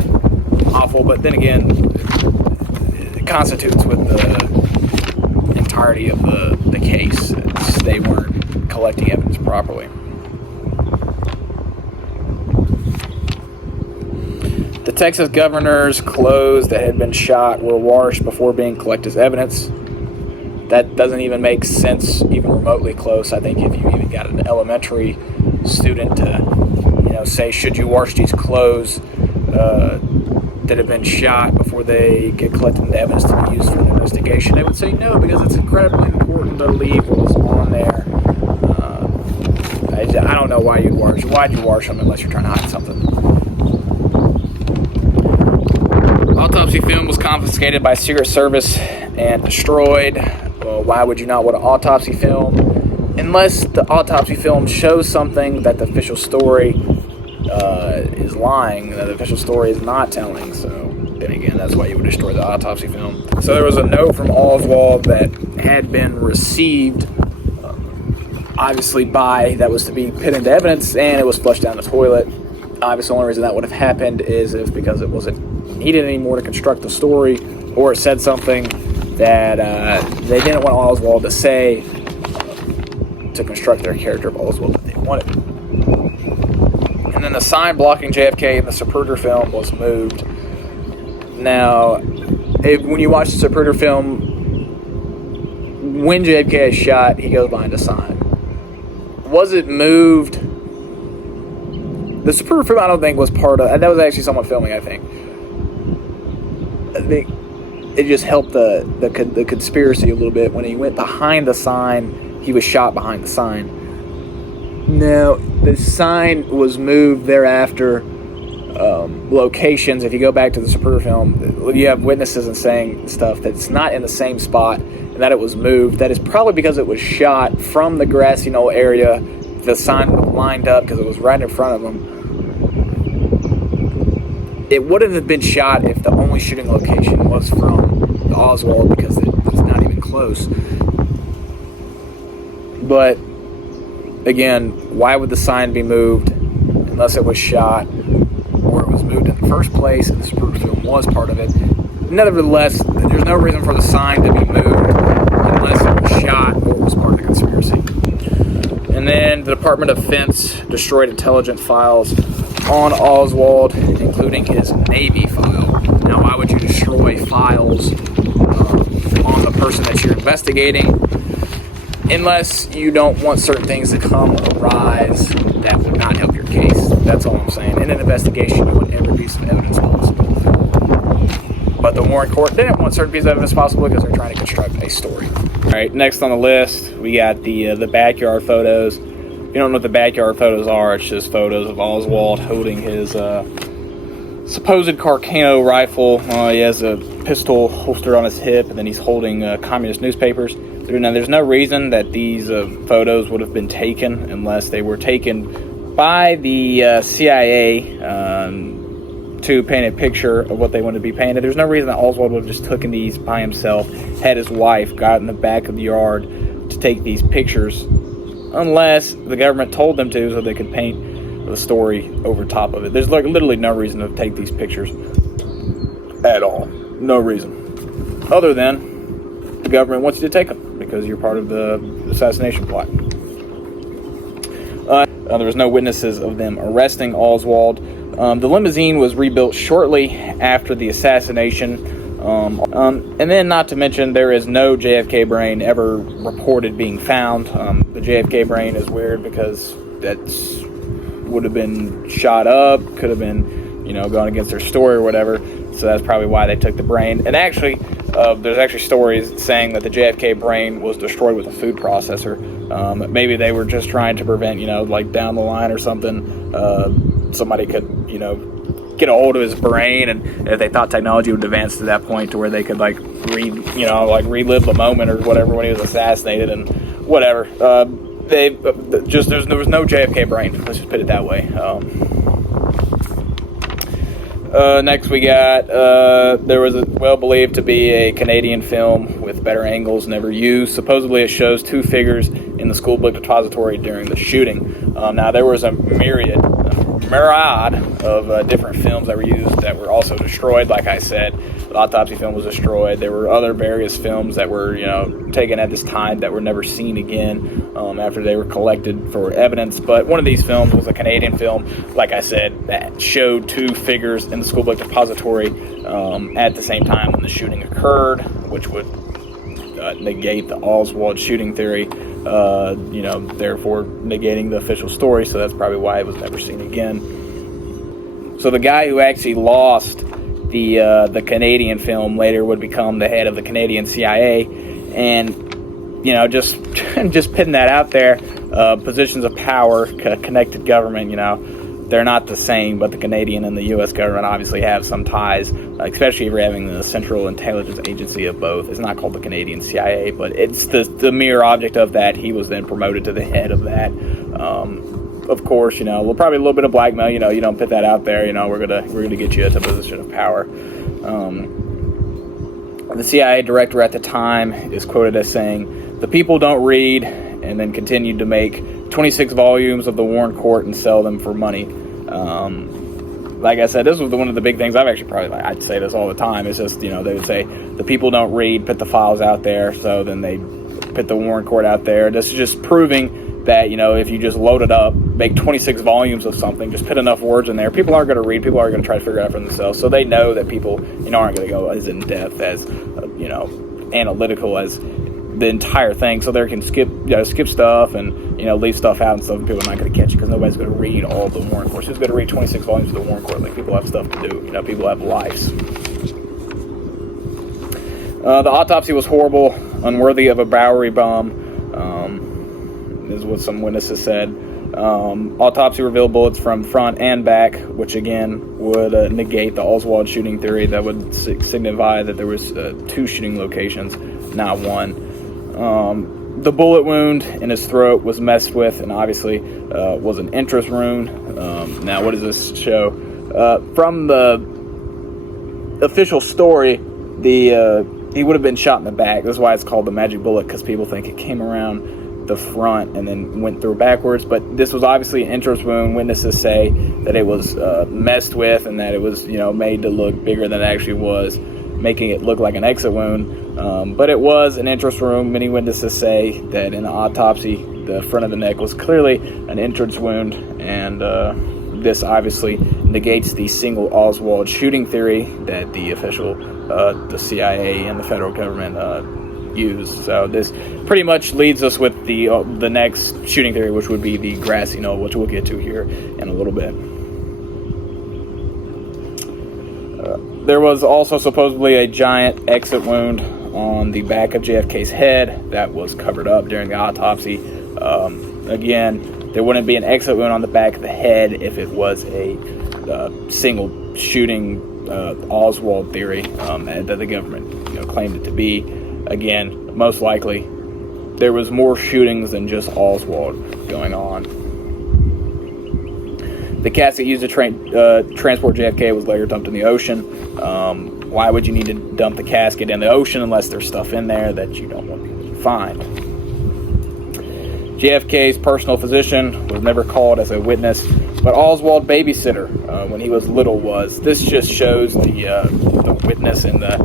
awful. But then again, it constitutes with the entirety of the case. They weren't collecting evidence properly. The Texas governor's clothes that had been shot were washed before being collected as evidence. That doesn't even make sense, even remotely close. I think if you even got an elementary student to, say, should you wash these clothes that have been shot before they get collected into evidence to be used for an investigation, they would say no, because it's incredibly important to leave what was on there. I don't know why you'd wash. Why'd you wash them unless you're trying to hide something? I'll talk autopsy film was confiscated by Secret Service and destroyed. Well, why would you not want an autopsy film? Unless the autopsy film shows something that the official story is lying, that the official story is not telling. So, then again, that's why you would destroy the autopsy film. So there was a note from Oswald that had been received, obviously that was to be put into evidence, and it was flushed down the toilet. Obviously, the only reason that would have happened is if because it wasn't needed anymore to construct the story, or it said something that they didn't want Oswald to say to construct their character of Oswald that they wanted. And then the sign blocking JFK in the Zapruder film was moved. Now, when you watch the Zapruder film, when JFK is shot, he goes behind a sign. Was it moved? The Zapruder film, I don't think, was part of... That was actually someone filming, I think. It just helped the conspiracy a little bit. When he went behind the sign, he was shot behind the sign. Now, the sign was moved thereafter. Locations, if you go back to the Zapruder film, you have witnesses and saying stuff that's not in the same spot, and that it was moved. That is probably because it was shot from the grassy knoll area. The sign would have lined up because it was right in front of them. It wouldn't have been shot if the only shooting location was from the Oswald, because it was not even close. But again, why would the sign be moved unless it was shot, or it was moved in the first place and the Zapruder film was part of it? Nevertheless, there's no reason for the sign to be moved unless it was shot or it was part of the conspiracy. And then the Department of Defense destroyed intelligence files on Oswald, including his Navy file. Now, why would you destroy files on the person that you're investigating? Unless you don't want certain things to come arise that would not help your case. That's all I'm saying. In an investigation, you want every piece of evidence possible. But the Warren Court didn't want certain pieces of evidence possible because they're trying to construct a story. All right, next on the list, we got the backyard photos. If you don't know what the backyard photos are, it's just photos of Oswald holding his supposed Carcano rifle. He has a pistol holstered on his hip, and then he's holding communist newspapers. Now, there's no reason that these photos would have been taken unless they were taken by the CIA to paint a picture of what they wanted to be painted. There's no reason that Oswald would have just taken these by himself, had his wife, got in the back of the yard to take these pictures, unless the government told them to so they could paint the story over top of it. There's literally no reason to take these pictures at all. No reason. Other than the government wants you to take them because you're part of the assassination plot. There was no witnesses of them arresting Oswald. The limousine was rebuilt shortly after the assassination. And then, not to mention, there is no JFK brain ever reported being found. The JFK brain is weird because that's would have been shot up, could have been, gone against their story or whatever. So that's probably why they took the brain. And actually, there's actually stories saying that the JFK brain was destroyed with a food processor. Maybe they were just trying to prevent, like down the line or something, somebody could, get a hold of his brain, and if they thought technology would advance to that point to where they could relive the moment or whatever when he was assassinated and whatever. There was no JFK brain. Let's just put it that way. Next we got, there was well believed to be a Canadian film with better angles never used. Supposedly it shows two figures in the school book depository during the shooting. Now there was a myriad of different films that were used that were also destroyed. Like I said, the autopsy film was destroyed. There were other various films that were, taken at this time that were never seen again after they were collected for evidence. But one of these films was a Canadian film, like I said, that showed two figures in the school book depository at the same time when the shooting occurred, which would negate the Oswald shooting theory, therefore negating the official story. So that's probably why it was never seen again. So the guy who actually lost the Canadian film later would become the head of the Canadian CIA, and just putting that out there, positions of power, connected government, they're not the same, but the Canadian and the U.S. government obviously have some ties, especially if you're having the Central Intelligence Agency of both. It's not called the Canadian CIA, but it's the mere object of that. He was then promoted to the head of that. Of course, we'll probably a little bit of blackmail. You don't put that out there. We're gonna get you to a position of power. The CIA director at the time is quoted as saying, "The people don't read," and then continued to make 26 volumes of the Warren Court and sell them for money. Like I said, this was one of the big things. I'd say this all the time. It's just, they would say, the people don't read, put the files out there, so then they put the Warren Court out there. This is just proving that, if you just load it up, make 26 volumes of something, just put enough words in there, people aren't going to read, people aren't going to try to figure it out for themselves. So they know that people, aren't going to go as in-depth, as, analytical as the entire thing. So they can skip stuff and, leave stuff out and stuff, and people are not going to catch it because nobody's going to read all the Warren Court. Who's going to read 26 volumes of the Warren Court? Like, people have stuff to do. People have lives. The autopsy was horrible, unworthy of a Bowery bomb. This is what some witnesses said. Autopsy revealed bullets from front and back, which again would negate the Oswald shooting theory. That would signify that there was 2 shooting locations, not one. The bullet wound in his throat was messed with, and obviously was an interest wound. Now, what does this show? From the official story, he would have been shot in the back. That's why it's called the magic bullet, because people think it came around the front and then went through backwards. But this was obviously an interest wound. Witnesses say that it was messed with and that it was made to look bigger than it actually was, making it look like an exit wound. But it was an interest wound. Many witnesses say that in the autopsy, the front of the neck was clearly an entrance wound, and this obviously negates the single Oswald shooting theory that the official, the CIA and the federal government used. So this pretty much leads us with the next shooting theory, which would be the grassy knoll, which we'll get to here in a little bit. There was also supposedly a giant exit wound on the back of JFK's head that was covered up during the autopsy. Again, there wouldn't be an exit wound on the back of the head if it was a single shooting Oswald theory that the government claimed it to be. Again, most likely there was more shootings than just Oswald going on. The casket used to transport JFK was later dumped in the ocean. Why would you need to dump the casket in the ocean unless there's stuff in there that you don't want people to find? JFK's personal physician was never called as a witness, but Oswald babysitter when he was little was. This just shows the witness and the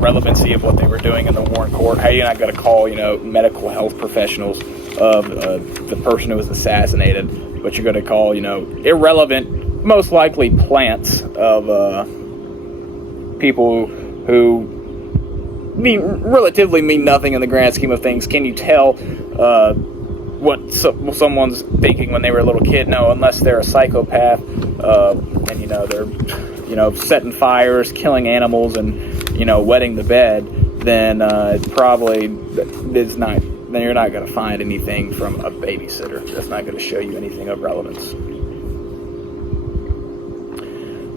relevancy of what they were doing in the Warren Court. How are you not going to call medical health professionals of the person who was assassinated, but you're going to call irrelevant, most likely plants of people who relatively mean nothing in the grand scheme of things. Can you tell what someone's thinking when they were a little kid? No, unless they're a psychopath and they're setting fires, killing animals, and wetting the bed. Then then you're not going to find anything from a babysitter. That's not going to show you anything of relevance.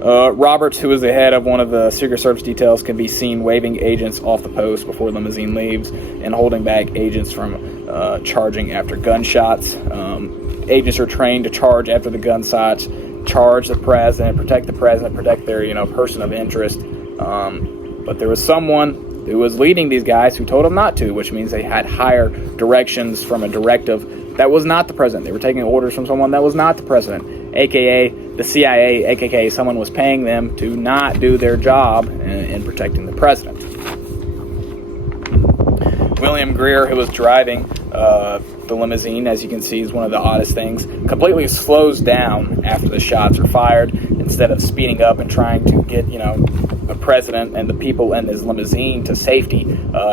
Roberts, who is the head of one of the Secret Service details, can be seen waving agents off the post before the limousine leaves and holding back agents from charging after gunshots. Agents are trained to charge after the gunshots, charge the president, protect their person of interest. But there was someone who was leading these guys who told them not to, which means they had higher directions from a directive that was not the president. They were taking orders from someone that was not the president, aka the CIA, aka someone was paying them to not do their job in protecting the president. William Greer, who was driving the limousine, as you can see, is one of the oddest things, completely slows down after the shots are fired instead of speeding up and trying to get, the president and the people in his limousine to safety.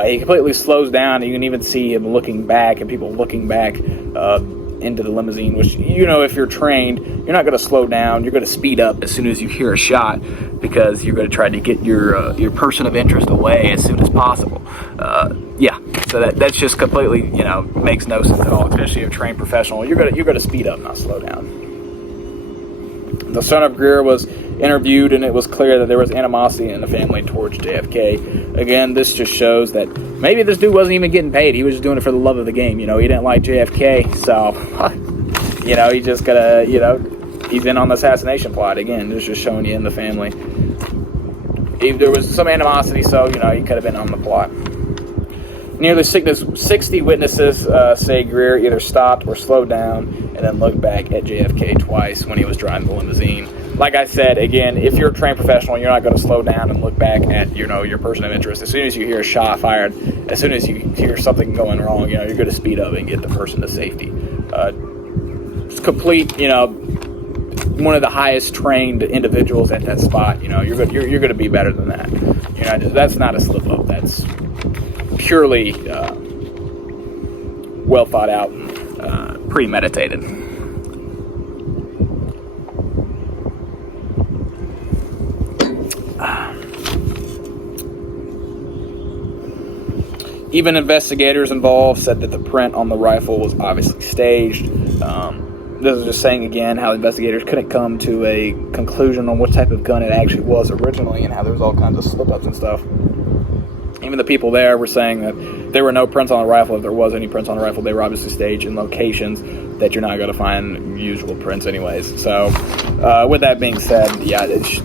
He completely slows down. You can even see him looking back and people looking back into the limousine, which, if you're trained, you're not going to slow down. You're going to speed up as soon as you hear a shot because you're going to try to get your person of interest away as soon as possible. So that's just completely, makes no sense at all. Especially if you're a trained professional, you're going to speed up, not slow down. The son of Greer was interviewed, and it was clear that there was animosity in the family towards JFK. Again, this just shows that maybe this dude wasn't even getting paid. He was just doing it for the love of the game. He didn't like JFK, so, he just gotta, he's in on the assassination plot. Again, this is just showing you in the family. There was some animosity, so, he could have been on the plot. Nearly 60 witnesses say Greer either stopped or slowed down and then looked back at JFK twice when he was driving the limousine. Like I said, again, if you're a trained professional, you're not going to slow down and look back at, your person of interest. As soon as you hear a shot fired, as soon as you hear something going wrong, you're going to speed up and get the person to safety. It's complete, one of the highest trained individuals at that spot. You're going to be better than that. That's not a slip up. That's purely well thought out and premeditated. Even investigators involved said that the print on the rifle was obviously staged. This is just saying again how investigators couldn't come to a conclusion on what type of gun it actually was originally, and how there was all kinds of slip-ups and stuff. Even the people there were saying that there were no prints on the rifle. If there was any prints on the rifle, they were obviously staged in locations that you're not going to find usual prints anyways. So, with that being said, yeah, it's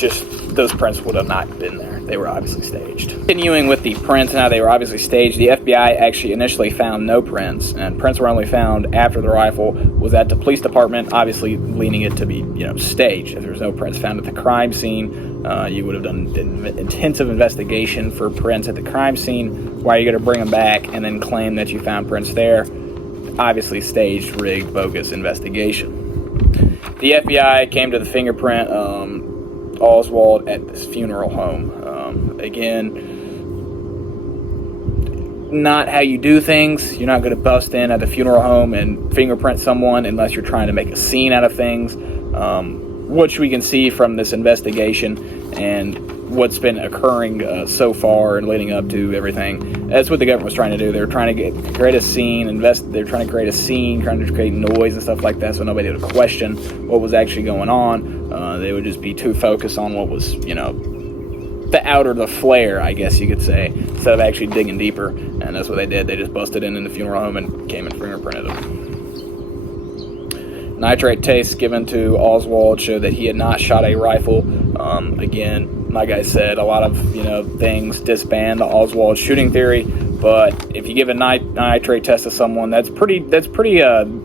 just those prints would have not been there. They were obviously staged. Continuing with the prints and how they were obviously staged, the FBI actually initially found no prints, and prints were only found after the rifle was at the police department, obviously leaning it to be, staged. If there was no prints found at the crime scene, you would have done an intensive investigation for prints at the crime scene. Why are you going to bring them back and then claim that you found prints there? Obviously staged, rigged, bogus investigation. The FBI came to the fingerprint Oswald at this funeral home. Again, not how you do things. You're not going to bust in at the funeral home and fingerprint someone unless you're trying to make a scene out of things, which we can see from this investigation and what's been occurring so far and leading up to everything. That's what the government was trying to do. They were trying to create a scene, they're trying to create a scene, trying to create noise and stuff like that, so nobody would question what was actually going on. They would just be too focused on what was, the outer, the flare, I guess you could say, instead of actually digging deeper. And that's what they did. They just busted in the funeral home and came and fingerprinted him. Nitrate tests given to Oswald showed that he had not shot a rifle. Again, like I said, a lot of things disband the Oswald shooting theory. But if you give a nitrate test to someone, that's pretty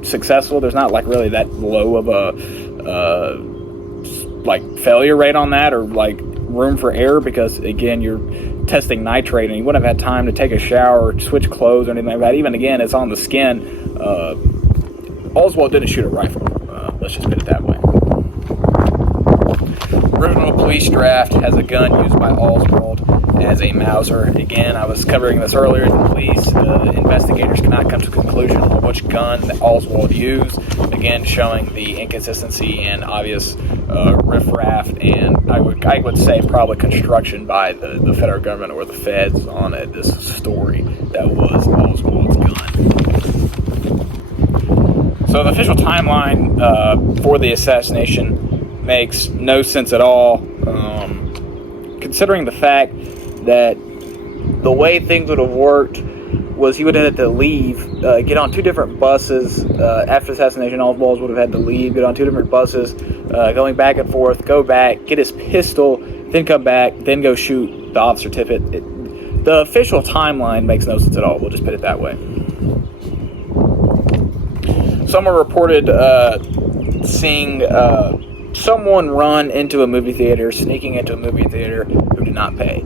successful. There's not really that low of a failure rate on that, or room for error, because again, you're testing nitrate and you wouldn't have had time to take a shower or switch clothes or anything like that. Even again, it's on the skin. Oswald didn't shoot a rifle. Let's just put it that way. Original police draft has a gun used by Oswald as a Mauser. Again, I was covering this earlier. The police investigators cannot come to a conclusion on which gun that Oswald used. Again, showing the inconsistency and obvious riffraff, and I would say probably construction by the federal government or the feds on this story that was Oswald's gun. So the official timeline for the assassination makes no sense at all, considering the fact that the way things would have worked was he would have had to leave, get on two different buses. After the assassination, Oswald would have had to leave, get on two different buses, going back and forth, go back, get his pistol, then come back, then go shoot the officer Tippet. The official timeline makes no sense at all. We'll just put it that way. Someone reported seeing someone run into a movie theater, sneaking into a movie theater, who did not pay.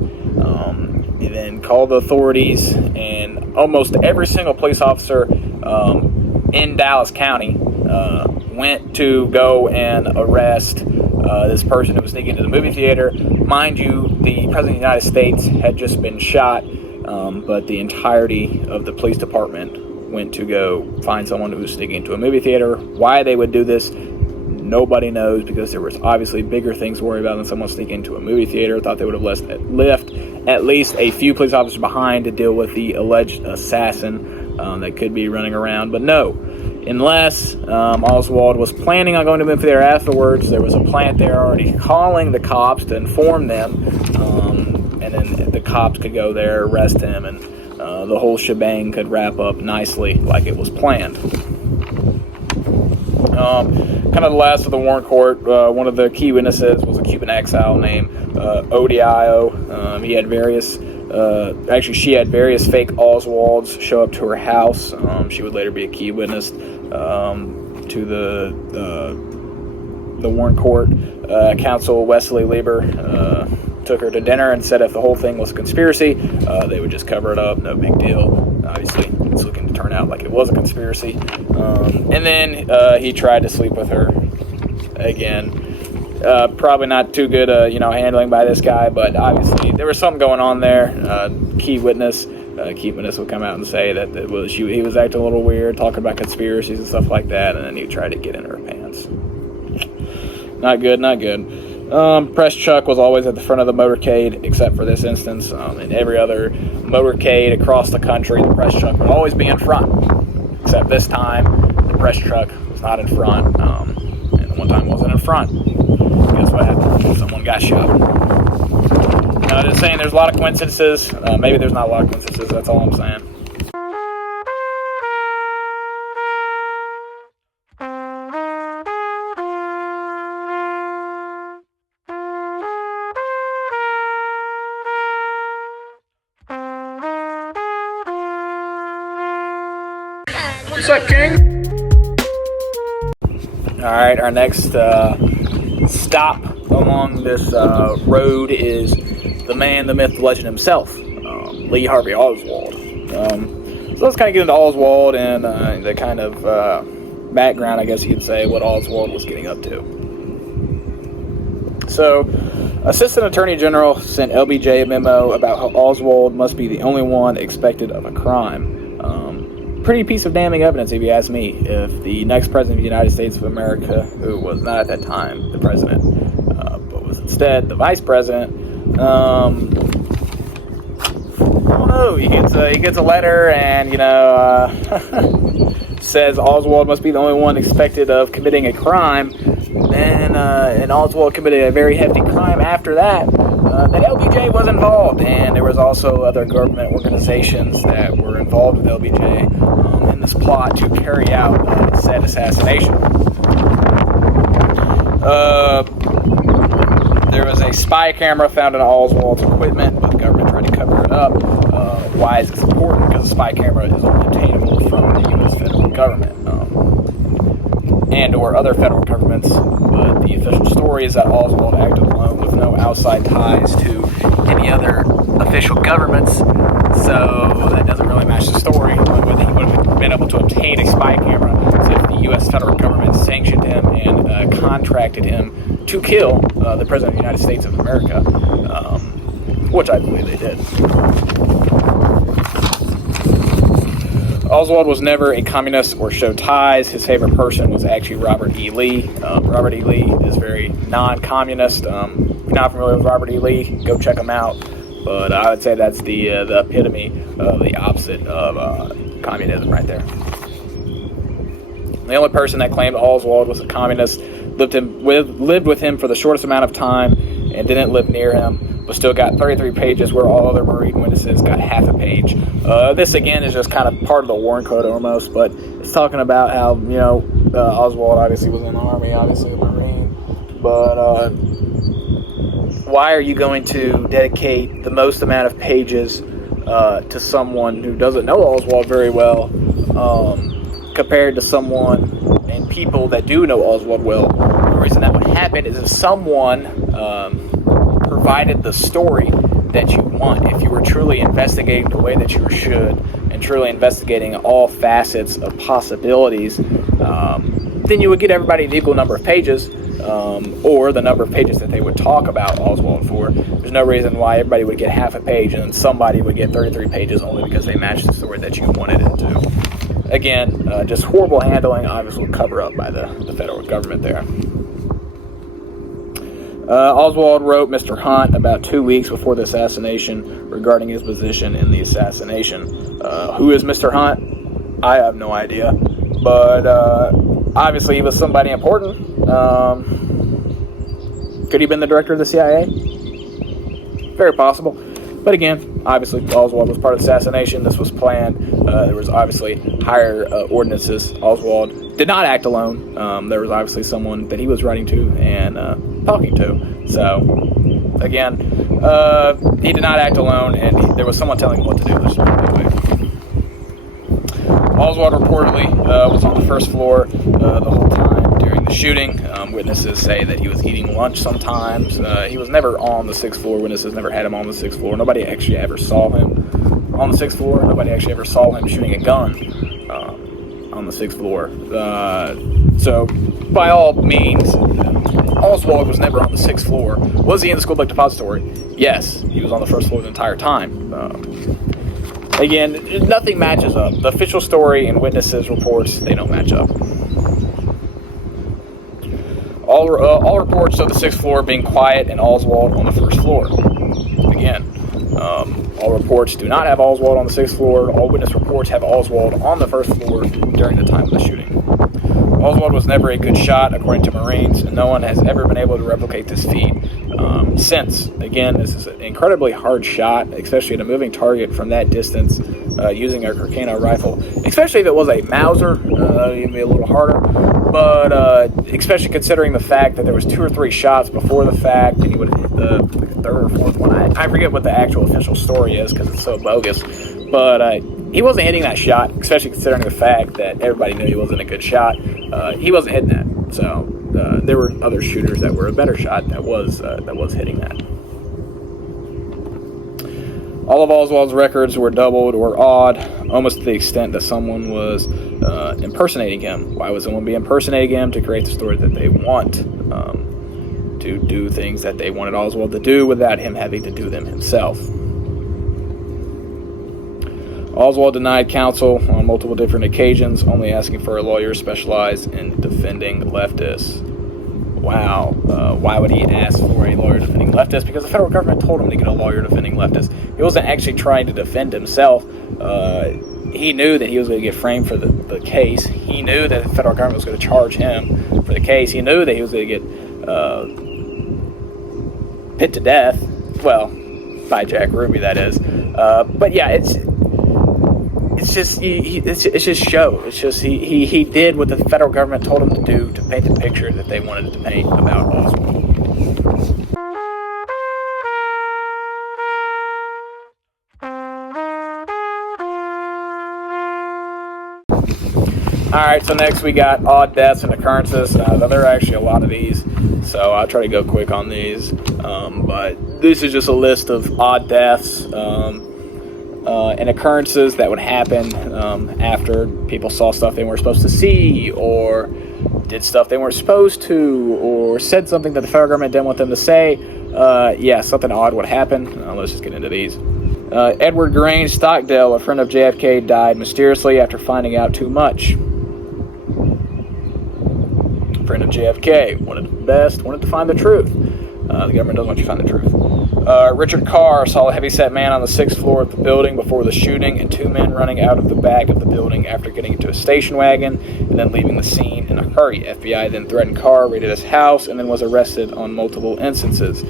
He then called the authorities, and almost every single police officer in Dallas County went to go and arrest this person who was sneaking into the movie theater. Mind you, the President of the United States had just been shot, but the entirety of the police department went to go find someone who was sneaking into a movie theater. Why they would do this, nobody knows, because there was obviously bigger things to worry about than someone sneaking into a movie theater. Thought they would have left at least a few police officers behind to deal with the alleged assassin that could be running around. But no, unless Oswald was planning on going to move there afterwards. There was a plant there already calling the cops to inform them, and then the cops could go there, arrest him, and the whole shebang could wrap up nicely like it was planned. Kind of the last of the Warren Court, one of the key witnesses was a Cuban exile named Odio. He had various, she had various fake Oswalds show up to her house. She would later be a key witness to the Warren Court. Counsel Wesley Lieber took her to dinner and said if the whole thing was a conspiracy, they would just cover it up, no big deal. Obviously, it's looking to turn out like it was a conspiracy. And then he tried to sleep with her again. Probably not too good, handling by this guy, but obviously there was something going on there. Key witness would come out and say that he was acting a little weird, talking about conspiracies and stuff like that, and then he tried to get in her pants. Not good, not good. Press Chuck was always at the front of the motorcade, except for this instance. In every other motorcade across the country, the press truck would always be in front. Except this time, the press truck was not in front, and the one time wasn't in front. Guess what happened? Someone got shot. Just saying there's a lot of coincidences. Maybe there's not a lot of coincidences, that's all I'm saying. What's up, King? Alright, our next stop along this road is the man, the myth, the legend himself, Lee Harvey Oswald. So let's kind of get into Oswald and the kind of background, I guess you could say, what Oswald was getting up to. So, Assistant Attorney General sent LBJ a memo about how Oswald must be the only one expected of a crime. Pretty piece of damning evidence, if you ask me, if the next president of the United States of America, who was not at that time the president, but was instead the vice president, I don't know, he gets a letter and, says Oswald must be the only one expected of committing a crime, and Oswald committed a very hefty crime after that, that LBJ was involved, and there was also other government organizations that were involved with LBJ in this plot to carry out said assassination. There was a spy camera found in Oswald's equipment, but the government tried to cover it up. Why is this important? Because a spy camera is only obtainable from the U.S. federal government and or other federal governments, but the official story is that Oswald acted alone with no outside ties to any other official governments, so that doesn't really match the story. Whether he would have been able to obtain a spy camera if the U.S. federal government sanctioned him and contracted him to kill the President of the United States of America, which I believe they did. Oswald was never a communist or showed ties. His favorite person was actually Robert E. Lee. Robert E. Lee is very non-communist. If you're not familiar with Robert E. Lee, go check him out. But I would say that's the epitome of the opposite of communism right there. The only person that claimed Oswald was a communist lived with him for the shortest amount of time and didn't live near him, but still got 33 pages where all other Marine witnesses got half a page. This, again, is just kind of part of the Warren Code almost, but it's talking about how, Oswald obviously was in the Army, obviously a Marine, but why are you going to dedicate the most amount of pages to someone who doesn't know Oswald very well, compared to someone and people that do know Oswald well? The reason that would happen is if someone provided the story that you want, if you were truly investigating the way that you should and truly investigating all facets of possibilities, then you would get everybody an equal number of pages, or the number of pages that they would talk about Oswald for. There's no reason why everybody would get half a page and somebody would get 33 pages only because they matched the story that you wanted it to. Again, just horrible handling, obviously cover up by the federal government there. Oswald wrote Mr. Hunt about 2 weeks before the assassination regarding his position in the assassination. Who is Mr. Hunt? I have no idea. But obviously he was somebody important. Could he have been the director of the CIA? Very possible. But again, obviously Oswald was part of the assassination. This was planned. There was obviously higher ordinances. Oswald did not act alone. There was obviously someone that he was writing to and talking to. So, again, he did not act alone, and there was someone telling him what to do. Let's put it that way. Oswald reportedly was on the first floor the whole time during the shooting. Witnesses say that he was eating lunch sometimes. He was never on the 6th floor. Witnesses never had him on the 6th floor. Nobody actually ever saw him on the 6th floor. Nobody actually ever saw him shooting a gun on the 6th floor. So, by all means, Oswald was never on the 6th floor. Was he in the school book depository? Yes, he was on the 1st floor the entire time. Again, nothing matches up. The official story and witnesses' reports, they don't match up. All reports of the 6th floor being quiet and Oswald on the 1st floor. Again, all reports do not have Oswald on the 6th floor. All witness reports have Oswald on the 1st floor during the time of the shooting. Oswald was never a good shot, according to Marines, and no one has ever been able to replicate this feat since. Again, this is an incredibly hard shot, especially at a moving target from that distance, using a Carcano rifle. Especially if it was a Mauser, it'd be a little harder. But especially considering the fact that there was 2 or 3 shots before the fact, and he would hit the 3rd or 4th one. I forget what the actual official story is because it's so bogus. But he wasn't hitting that shot, especially considering the fact that everybody knew he wasn't a good shot. He wasn't hitting that. So there were other shooters that were a better shot that was hitting that. All of Oswald's records were doubled or odd, almost to the extent that someone was impersonating him. Why would someone be impersonating him? To create the story that they want, to do things that they wanted Oswald to do without him having to do them himself. Oswald denied counsel on multiple different occasions, only asking for a lawyer specialized in defending leftists. Wow. Why would he ask for a lawyer defending leftists? Because the federal government told him to get a lawyer defending leftists. He wasn't actually trying to defend himself. He knew that he was going to get framed for the case. He knew that the federal government was going to charge him for the case. He knew that he was going to get put to death. Well, by Jack Ruby, that is. But yeah, it's just it's just show. It's just he did what the federal government told him to do to paint the picture that they wanted to paint about Oswald. Alright, so next we got odd deaths and occurrences. There are actually a lot of these, so I'll try to go quick on these. But this is just a list of odd deaths and occurrences that would happen after people saw stuff they weren't supposed to see, or did stuff they weren't supposed to, or said something that the federal government didn't want them to say. Yeah, something odd would happen. Let's just get into these. Edward Grange Stockdale, a friend of JFK, died mysteriously after finding out too much. Friend of JFK, wanted to find the truth. The government doesn't want you to find the truth. Richard Carr saw a heavyset man on the 6th floor of the building before the shooting, and 2 men running out of the back of the building after getting into a station wagon and then leaving the scene in a hurry. FBI then threatened Carr, raided his house, and then was arrested on multiple instances.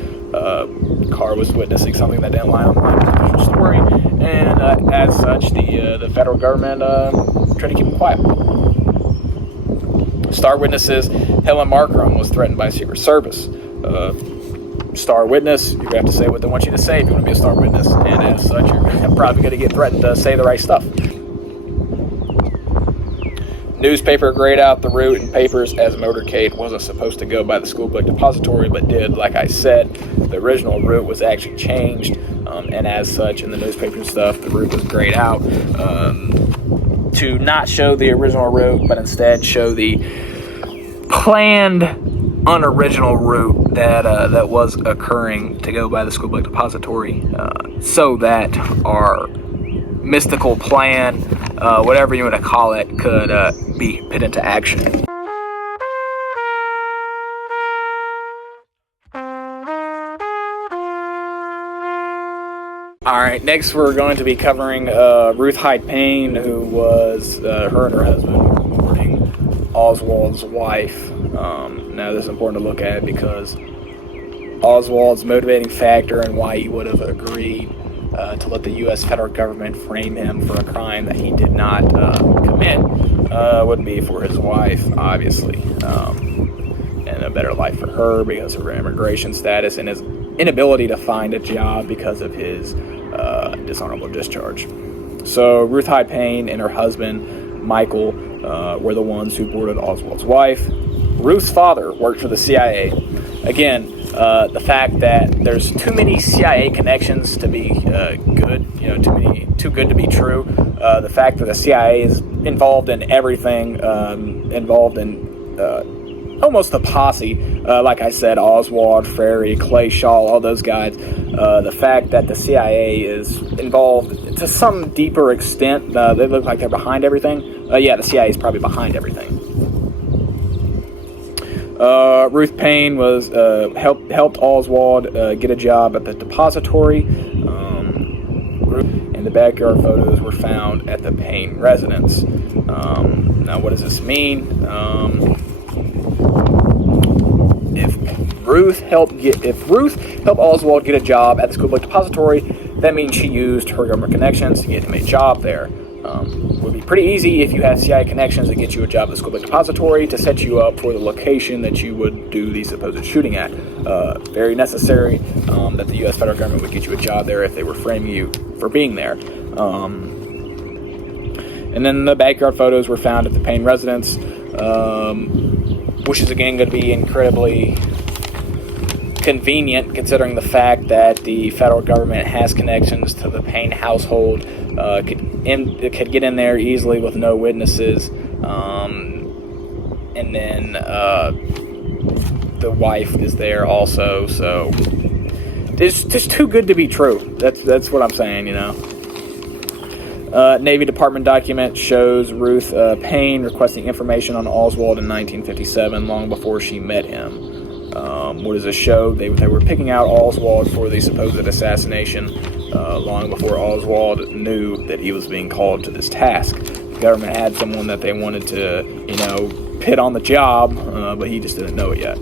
Carr was witnessing something that didn't line up with the official story, and as such, the federal government tried to keep him quiet. Star witnesses, Helen Markram was threatened by Secret Service. Star witness, you have to say what they want you to say if you want to be a star witness, and as such, you're probably going to get threatened to say the right stuff. Newspaper grayed out the route in papers as motorcade wasn't supposed to go by the school book depository, but did. Like I said, the original route was actually changed, and as such, in the newspaper and stuff, the route was grayed out to not show the original route, but instead show the planned unoriginal route that was occurring to go by the school book depository, so that our mystical plan, whatever you want to call it, could be put into action. Alright, next we're going to be covering Ruth Hyde Paine, who was, her and her husband were killing Oswald's wife. Now this is important to look at because Oswald's motivating factor and why he would have agreed to let the U.S. federal government frame him for a crime that he did not commit would be for his wife, obviously, and a better life for her because of her immigration status and his inability to find a job because of his dishonorable discharge. So Ruth Hyde Paine and her husband, Michael, were the ones who boarded Oswald's wife. Ruth's father worked for the CIA. Again, the fact that there's too many CIA connections to be good, too good to be true. The fact that the CIA is involved in everything, involved in almost the posse, like I said, Oswald, Ferrie, Clay Shaw, all those guys. The fact that the CIA is involved to some deeper extent, they look like they're behind everything. Yeah, the CIA is probably behind everything. Ruth Paine was helped Oswald get a job at the depository, and the backyard photos were found at the Paine residence. Now, what does this mean? If Ruth helped Oswald get a job at the school book depository, that means she used her government connections to get him a job there. It would be pretty easy if you had CIA connections to get you a job at the school book depository to set you up for the location that you would do the supposed shooting at. Very necessary that the U.S. federal government would get you a job there if they were framing you for being there. And then the backyard photos were found at the Paine residence, which is again going to be incredibly convenient considering the fact that the federal government has connections to the Paine household, could get in there easily with no witnesses, and then the wife is there also, so it's just too good to be true. That's what I'm saying, Navy Department document shows Ruth Paine requesting information on Oswald in 1957, long before she met him. What does this show? They were picking out Oswald for the supposed assassination long before Oswald knew that he was being called to this task. The government had someone that they wanted to, pit on the job, but he just didn't know it yet.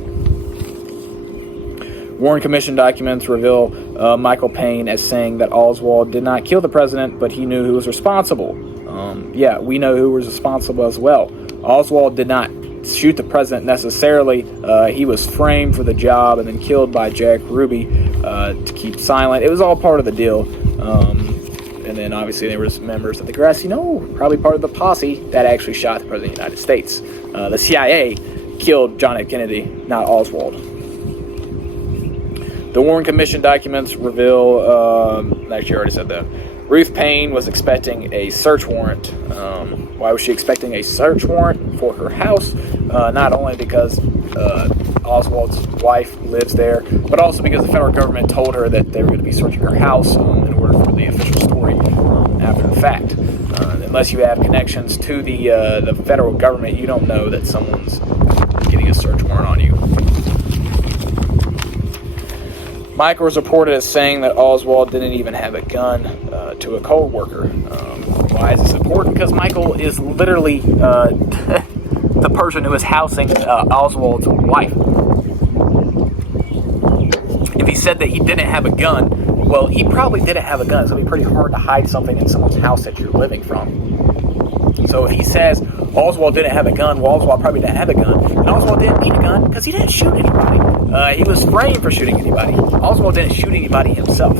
Warren Commission documents reveal Michael Paine as saying that Oswald did not kill the president, but he knew who was responsible. Yeah, we know who was responsible as well. Oswald did not shoot the president necessarily. He was framed for the job and then killed by Jack Ruby to keep silent. It was all part of the deal. And then obviously there was members of the grassy knoll, probably part of the posse that actually shot the president of the United States. The CIA killed John F. Kennedy, not Oswald. The Warren Commission documents reveal, actually I already said that, Ruth Paine was expecting a search warrant. Why was she expecting a search warrant for her house? Not only because Oswald's wife lives there, but also because the federal government told her that they were going to be searching her house in order for the official story after the fact. Unless you have connections to the federal government, you don't know that someone's getting a search warrant on you. Michael was reported as saying that Oswald didn't even have a gun to a co-worker. Why is this important? Because Michael is literally the person who is housing Oswald's wife. If he said that he didn't have a gun, well, he probably didn't have a gun. It's going to be pretty hard to hide something in someone's house that you're living from. So he says Oswald didn't have a gun. Well, Oswald probably didn't have a gun. And Oswald didn't need a gun because he didn't shoot anybody. He was framed for shooting anybody. Oswald didn't shoot anybody himself.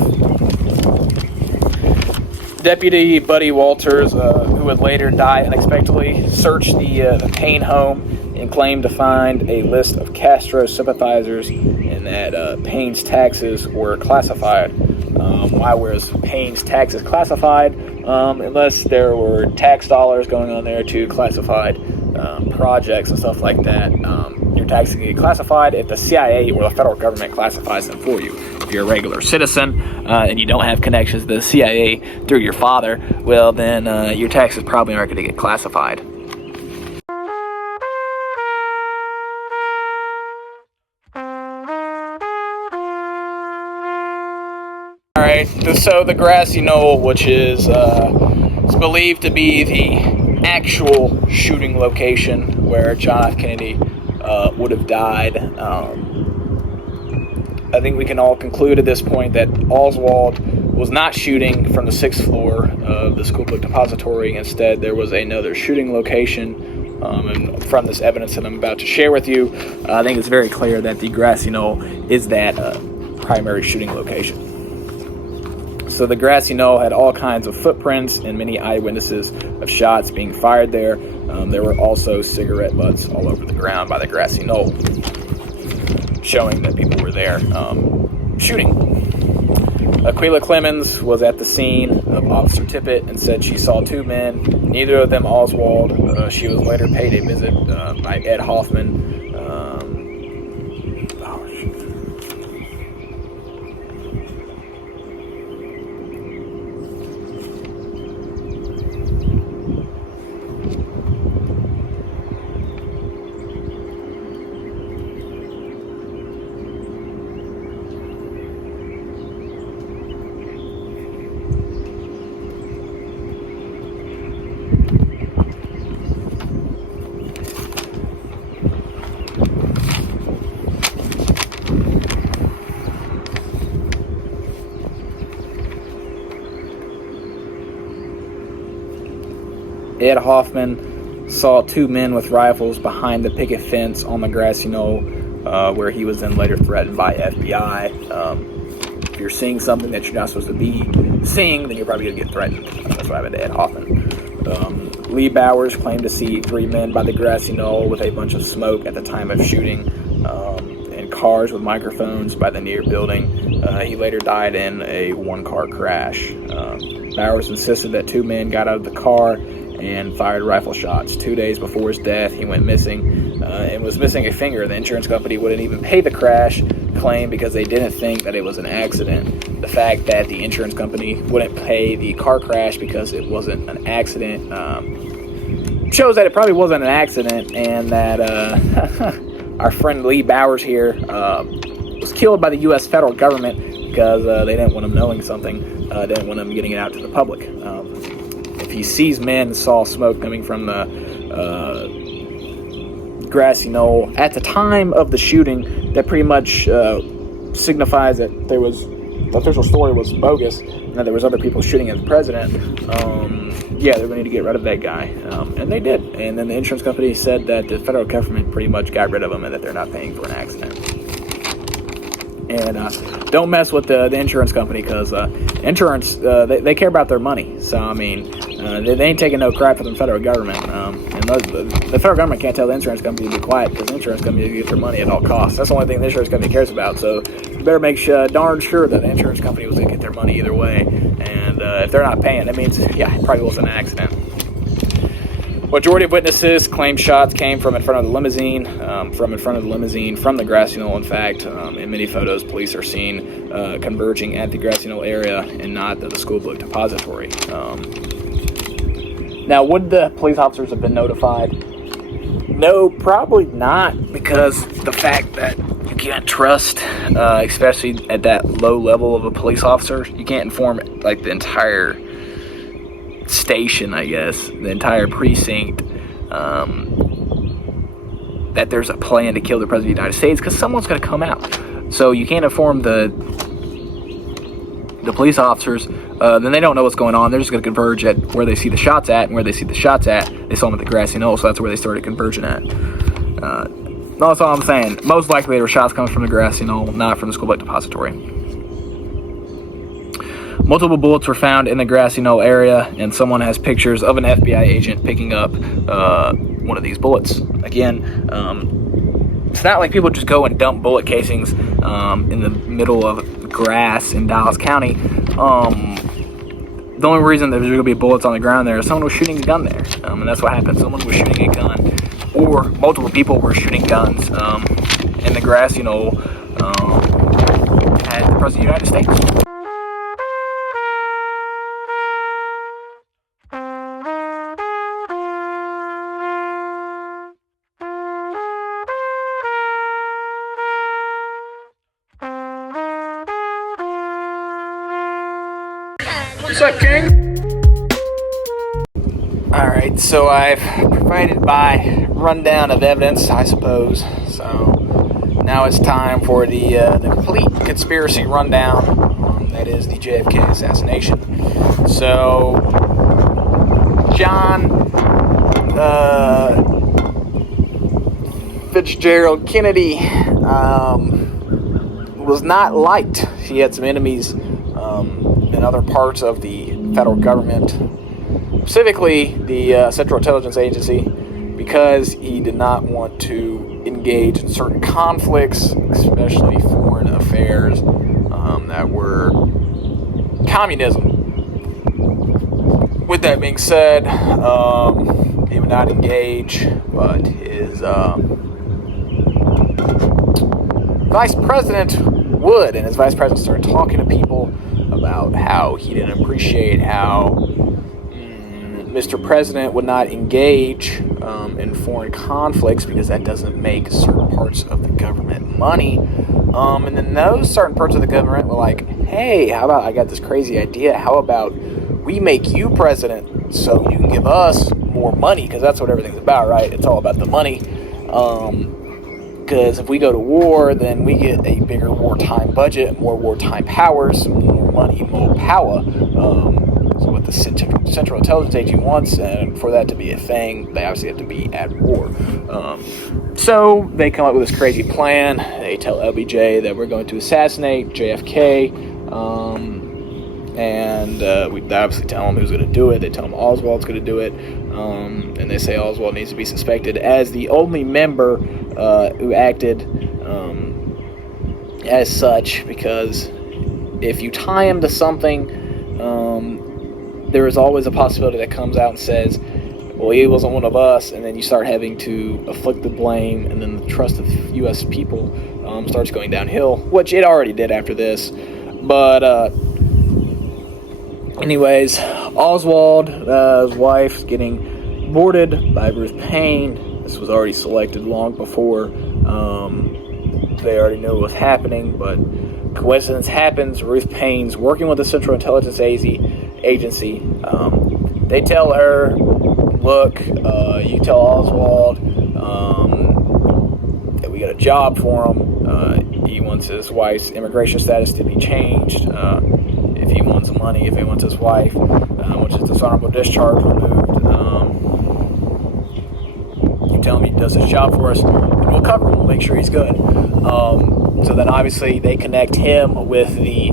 Deputy Buddy Walters, who would later die unexpectedly, searched the Paine home and claimed to find a list of Castro sympathizers and that Paine's taxes were classified. Why was Paine's taxes classified? Unless there were tax dollars going on there to classified projects and stuff like that. Your taxes can get classified if the CIA or the federal government classifies them for you. If you're a regular citizen and you don't have connections to the CIA through your father, well then your taxes probably aren't going to get classified. Alright, so the grassy knoll, which is believed to be the actual shooting location where John F. Kennedy would have died. I think we can all conclude at this point that Oswald was not shooting from the 6th floor of the school book depository. Instead, there was another shooting location. And from this evidence that I'm about to share with you, I think it's very clear that the grassy knoll is that primary shooting location. So the grassy knoll had all kinds of footprints and many eyewitnesses of shots being fired there. There were also cigarette butts all over the ground by the grassy knoll, showing that people were there shooting. Aquila Clemens was at the scene of Officer Tippet and said she saw two men, neither of them Oswald. She was later paid a visit by Ed Hoffman. Ed Hoffman saw two men with rifles behind the picket fence on the grassy knoll, where he was then later threatened by FBI. If you're seeing something that you're not supposed to be seeing, then you're probably going to get threatened. That's what happened to Ed Hoffman. Lee Bowers claimed to see three men by the grassy knoll with a bunch of smoke at the time of shooting, and cars with microphones by the near building. He later died in a one-car crash. Bowers insisted that two men got out of the car and fired rifle shots. 2 days before his death, he went missing and was missing a finger. The insurance company wouldn't even pay the crash claim because they didn't think that it was an accident. The fact that the insurance company wouldn't pay the car crash because it wasn't an accident shows that it probably wasn't an accident, and that our friend Lee Bowers here was killed by the U.S. federal government because they didn't want him knowing something, didn't want him getting it out to the public. If he sees men and saw smoke coming from the grassy knoll at the time of the shooting, that pretty much signifies that there was, the official story was bogus, and that there was other people shooting at the president. Yeah, they're going to need to get rid of that guy, and they did. And then the insurance company said that the federal government pretty much got rid of him and that they're not paying for an accident. And don't mess with the insurance company, because insurance, they care about their money. So, I mean, they ain't taking no crap from the federal government. And the federal government can't tell the insurance company to be quiet, because the insurance company gets their money at all costs. That's the only thing the insurance company cares about. So you better make darn sure that the insurance company was going to get their money either way. And if they're not paying, that means, yeah, it probably wasn't an accident. Majority of witnesses claim shots came from in front of the limousine, from the grassy knoll. In fact, in many photos, police are seen converging at the grassy knoll area and not at the school book depository. Now, would the police officers have been notified? No, probably not, because the fact that you can't trust, especially at that low level of a police officer, you can't inform like the entire station, I guess, the entire precinct, that there's a plan to kill the President of the United States, because someone's going to come out. So you can't inform the police officers, then they don't know what's going on. They're just going to converge at where they see the shots at, and where they see the shots at, they saw them at the grassy knoll, so that's where they started converging at. That's all I'm saying. Most likely there were shots coming from the grassy knoll, not from the school book depository. Multiple bullets were found in the grassy knoll area, and someone has pictures of an FBI agent picking up one of these bullets. Again, it's not like people just go and dump bullet casings in the middle of grass in Dallas County. The only reason there's going to be bullets on the ground there is someone was shooting a gun there, and that's what happened. Someone was shooting a gun, or multiple people were shooting guns in the grassy knoll at the President of the United States. What's up, King? All Alright, so I've provided my rundown of evidence, I suppose. So now it's time for the complete conspiracy rundown. That is the JFK assassination. So, John Fitzgerald Kennedy was not liked. He had some enemies in other parts of the federal government, specifically the Central Intelligence Agency, because he did not want to engage in certain conflicts, especially foreign affairs that were communism. With that being said, he would not engage, but his vice president would, and his vice president started talking to people about how he didn't appreciate how Mr. President would not engage in foreign conflicts because that doesn't make certain parts of the government money. And then those certain parts of the government were like, hey, how about, I got this crazy idea, how about we make you president so you can give us more money, because that's what everything's about, right? It's all about the money. Because if we go to war, then we get a bigger wartime budget, more wartime powers, more money, more power. So what the Central Intelligence Agency wants, and for that to be a thing, they obviously have to be at war. So they come up with this crazy plan. They tell LBJ that we're going to assassinate JFK, and we obviously tell them who's going to do it. They tell them Oswald's going to do it, and they say Oswald needs to be suspected as the only member who acted as such, because if you tie him to something, there is always a possibility that comes out and says, well, he wasn't one of us, and then you start having to afflict the blame, and then the trust of U.S. people starts going downhill, which it already did after this. But anyways, Oswald, his wife, getting boarded by Ruth Paine. This was already selected long before they already knew what was happening, but coincidence happens. Ruth Paine's working with the Central Intelligence Agency. They tell her, look, you tell Oswald that we got a job for him. He wants his wife's immigration status to be changed. If he wants money, if he wants his wife, which is dishonorable discharge, removed. You tell him he does his job for us, and we'll cover him. We'll make sure he's good. So then obviously they connect him with the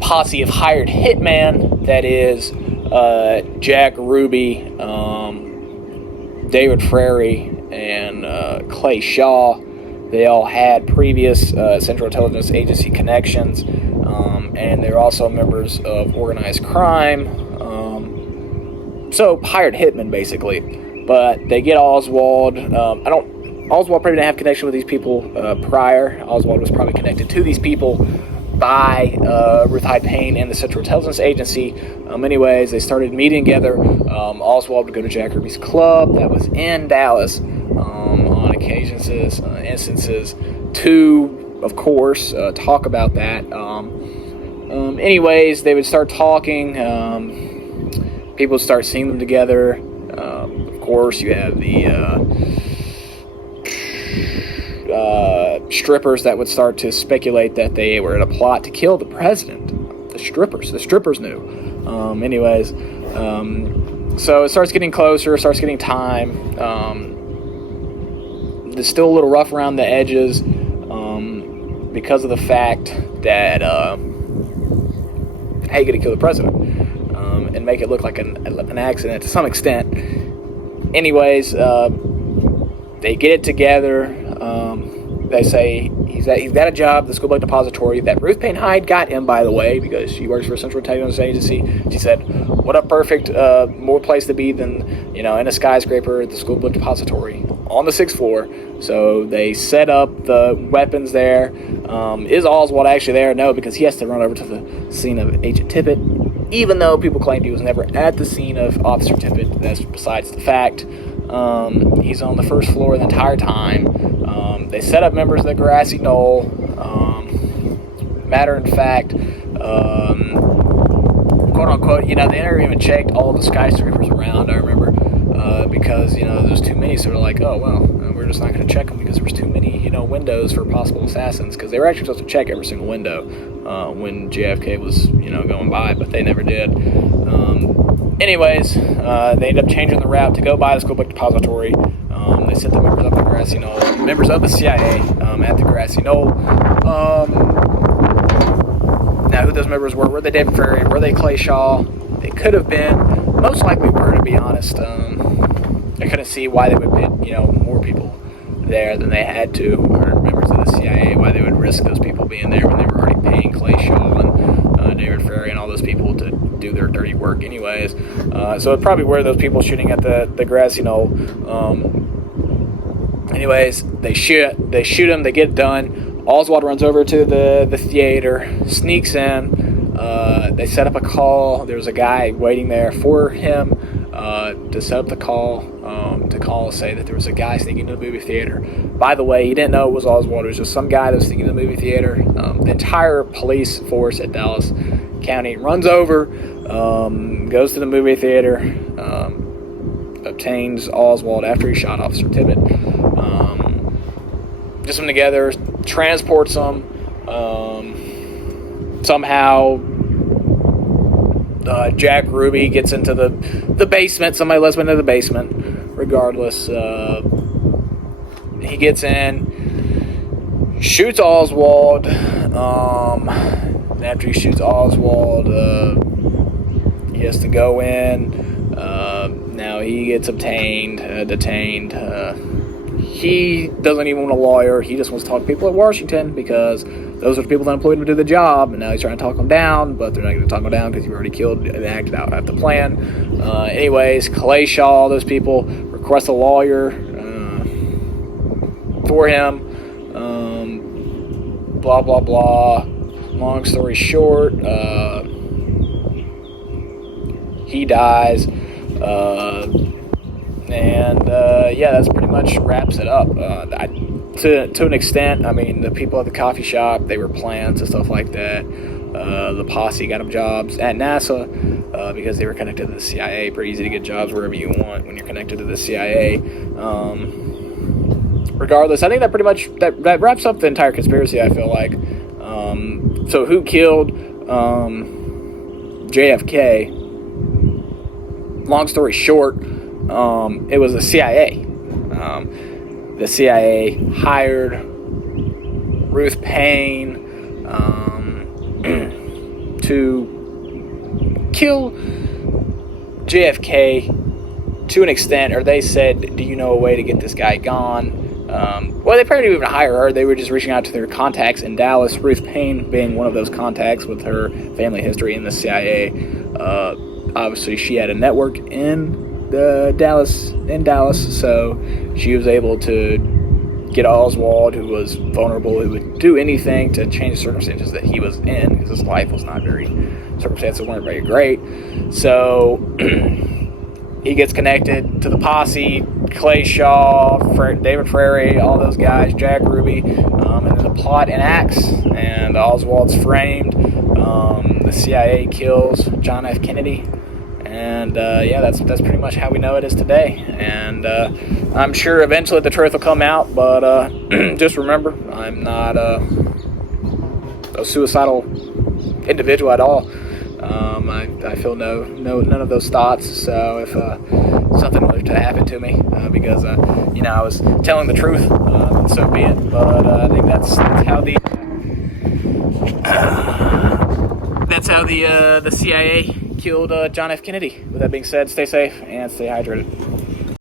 posse of hired hitman, that is Jack Ruby, David Ferrie, and Clay Shaw. They all had previous Central Intelligence Agency connections, and they're also members of organized crime. So hired hitmen, basically. But they get Oswald. Oswald probably didn't have connection with these people prior. Oswald was probably connected to these people by Ruth Hyde Paine and the Central Intelligence Agency. Anyways, they started meeting together. Oswald would go to Jack Ruby's club that was in Dallas on occasions, instances, to, of course, talk about that. Anyways, they would start talking. People would start seeing them together. Of course, you have the strippers that would start to speculate that they were in a plot to kill the president. The strippers knew. Anyways, so it starts getting closer, starts getting time. It's still a little rough around the edges because of the fact that how you gonna kill the president and make it look like an accident to some extent. Anyways, they get it together. They say he's got a job at the school book depository that Ruth Paine Hyde got him, by the way, because she works for Central Intelligence Agency. She said, what a perfect more place to be than, in a skyscraper at the school book depository on the 6th floor. So they set up the weapons there. Is Oswald actually there? No, because he has to run over to the scene of Agent Tippet, even though people claimed he was never at the scene of Officer Tippet. That's besides the fact. He's on the 1st floor the entire time. They set up members of the grassy knoll. Matter of fact, quote unquote, they never even checked all the skyscrapers around. I remember because, there's too many. So they're like, oh, well, we're just not going to check them because there was too many, windows for possible assassins, because they were actually supposed to check every single window when JFK was, going by, but they never did. Anyways, they ended up changing the route to go by the school book depository. They sent the members of the grassy knoll, members of the CIA at the grassy knoll. Now, who those members were they David Ferrie? Were they Clay Shaw? They could have been. Most likely were, to be honest. I couldn't see why they would put, more people there than they had to, or members of the CIA, why they would risk those people being there when they were already paying Clay Shaw and David Ferrie and all those people to do their dirty work anyways. So it probably were those people shooting at the grassy knoll. Anyways, they shoot him, they get it done. Oswald runs over to the theater, sneaks in. They set up a call. There was a guy waiting there for him to set up the call, say that there was a guy sneaking into the movie theater. By the way, he didn't know it was Oswald. It was just some guy that was sneaking into the movie theater. The entire police force at Dallas County runs over, goes to the movie theater, obtains Oswald after he shot Officer Tippet, gets them together, transports them. Somehow Jack Ruby gets into the basement. Somebody lets him into the basement. Regardless, he gets in, shoots Oswald. After he shoots Oswald, he has to go in. Now he gets detained. He doesn't even want a lawyer. He just wants to talk to people at Washington, because those are the people that employed him to do the job, and now he's trying to talk them down, but they're not going to talk him down because you've already killed and acted out the plan. Anyways, Clay Shaw, those people request a lawyer for him. Blah, blah, blah. Long story short, he dies. That's pretty much wraps it up. To an extent, I mean, the people at the coffee shop, they were plants and stuff like that. The posse got them jobs at NASA because they were connected to the CIA. Pretty easy to get jobs wherever you want when you're connected to the CIA. Regardless, I think that pretty much that wraps up the entire conspiracy, I feel like. So who killed JFK? Long story short, it was the CIA. The CIA hired Ruth Paine to kill JFK to an extent, or they said, do you know a way to get this guy gone? Well, they probably didn't even hire her. They were just reaching out to their contacts in Dallas, Ruth Paine being one of those contacts with her family history in the CIA. Obviously, she had a network in Dallas, so she was able to get Oswald, who was vulnerable, who would do anything to change the circumstances that he was in, because his life was not circumstances weren't very great. So he gets connected to the posse, Clay Shaw, David Ferrie, all those guys, Jack Ruby, and then the plot enacts, and Oswald's framed. The CIA kills John F. Kennedy. And that's pretty much how we know it is today. And I'm sure eventually the truth will come out, but just remember, I'm not a suicidal individual at all. I feel none of those thoughts. So if something were to happen to me, because I was telling the truth, so be it. But I think that's how the CIA killed John F. Kennedy. With that being said, stay safe and stay hydrated.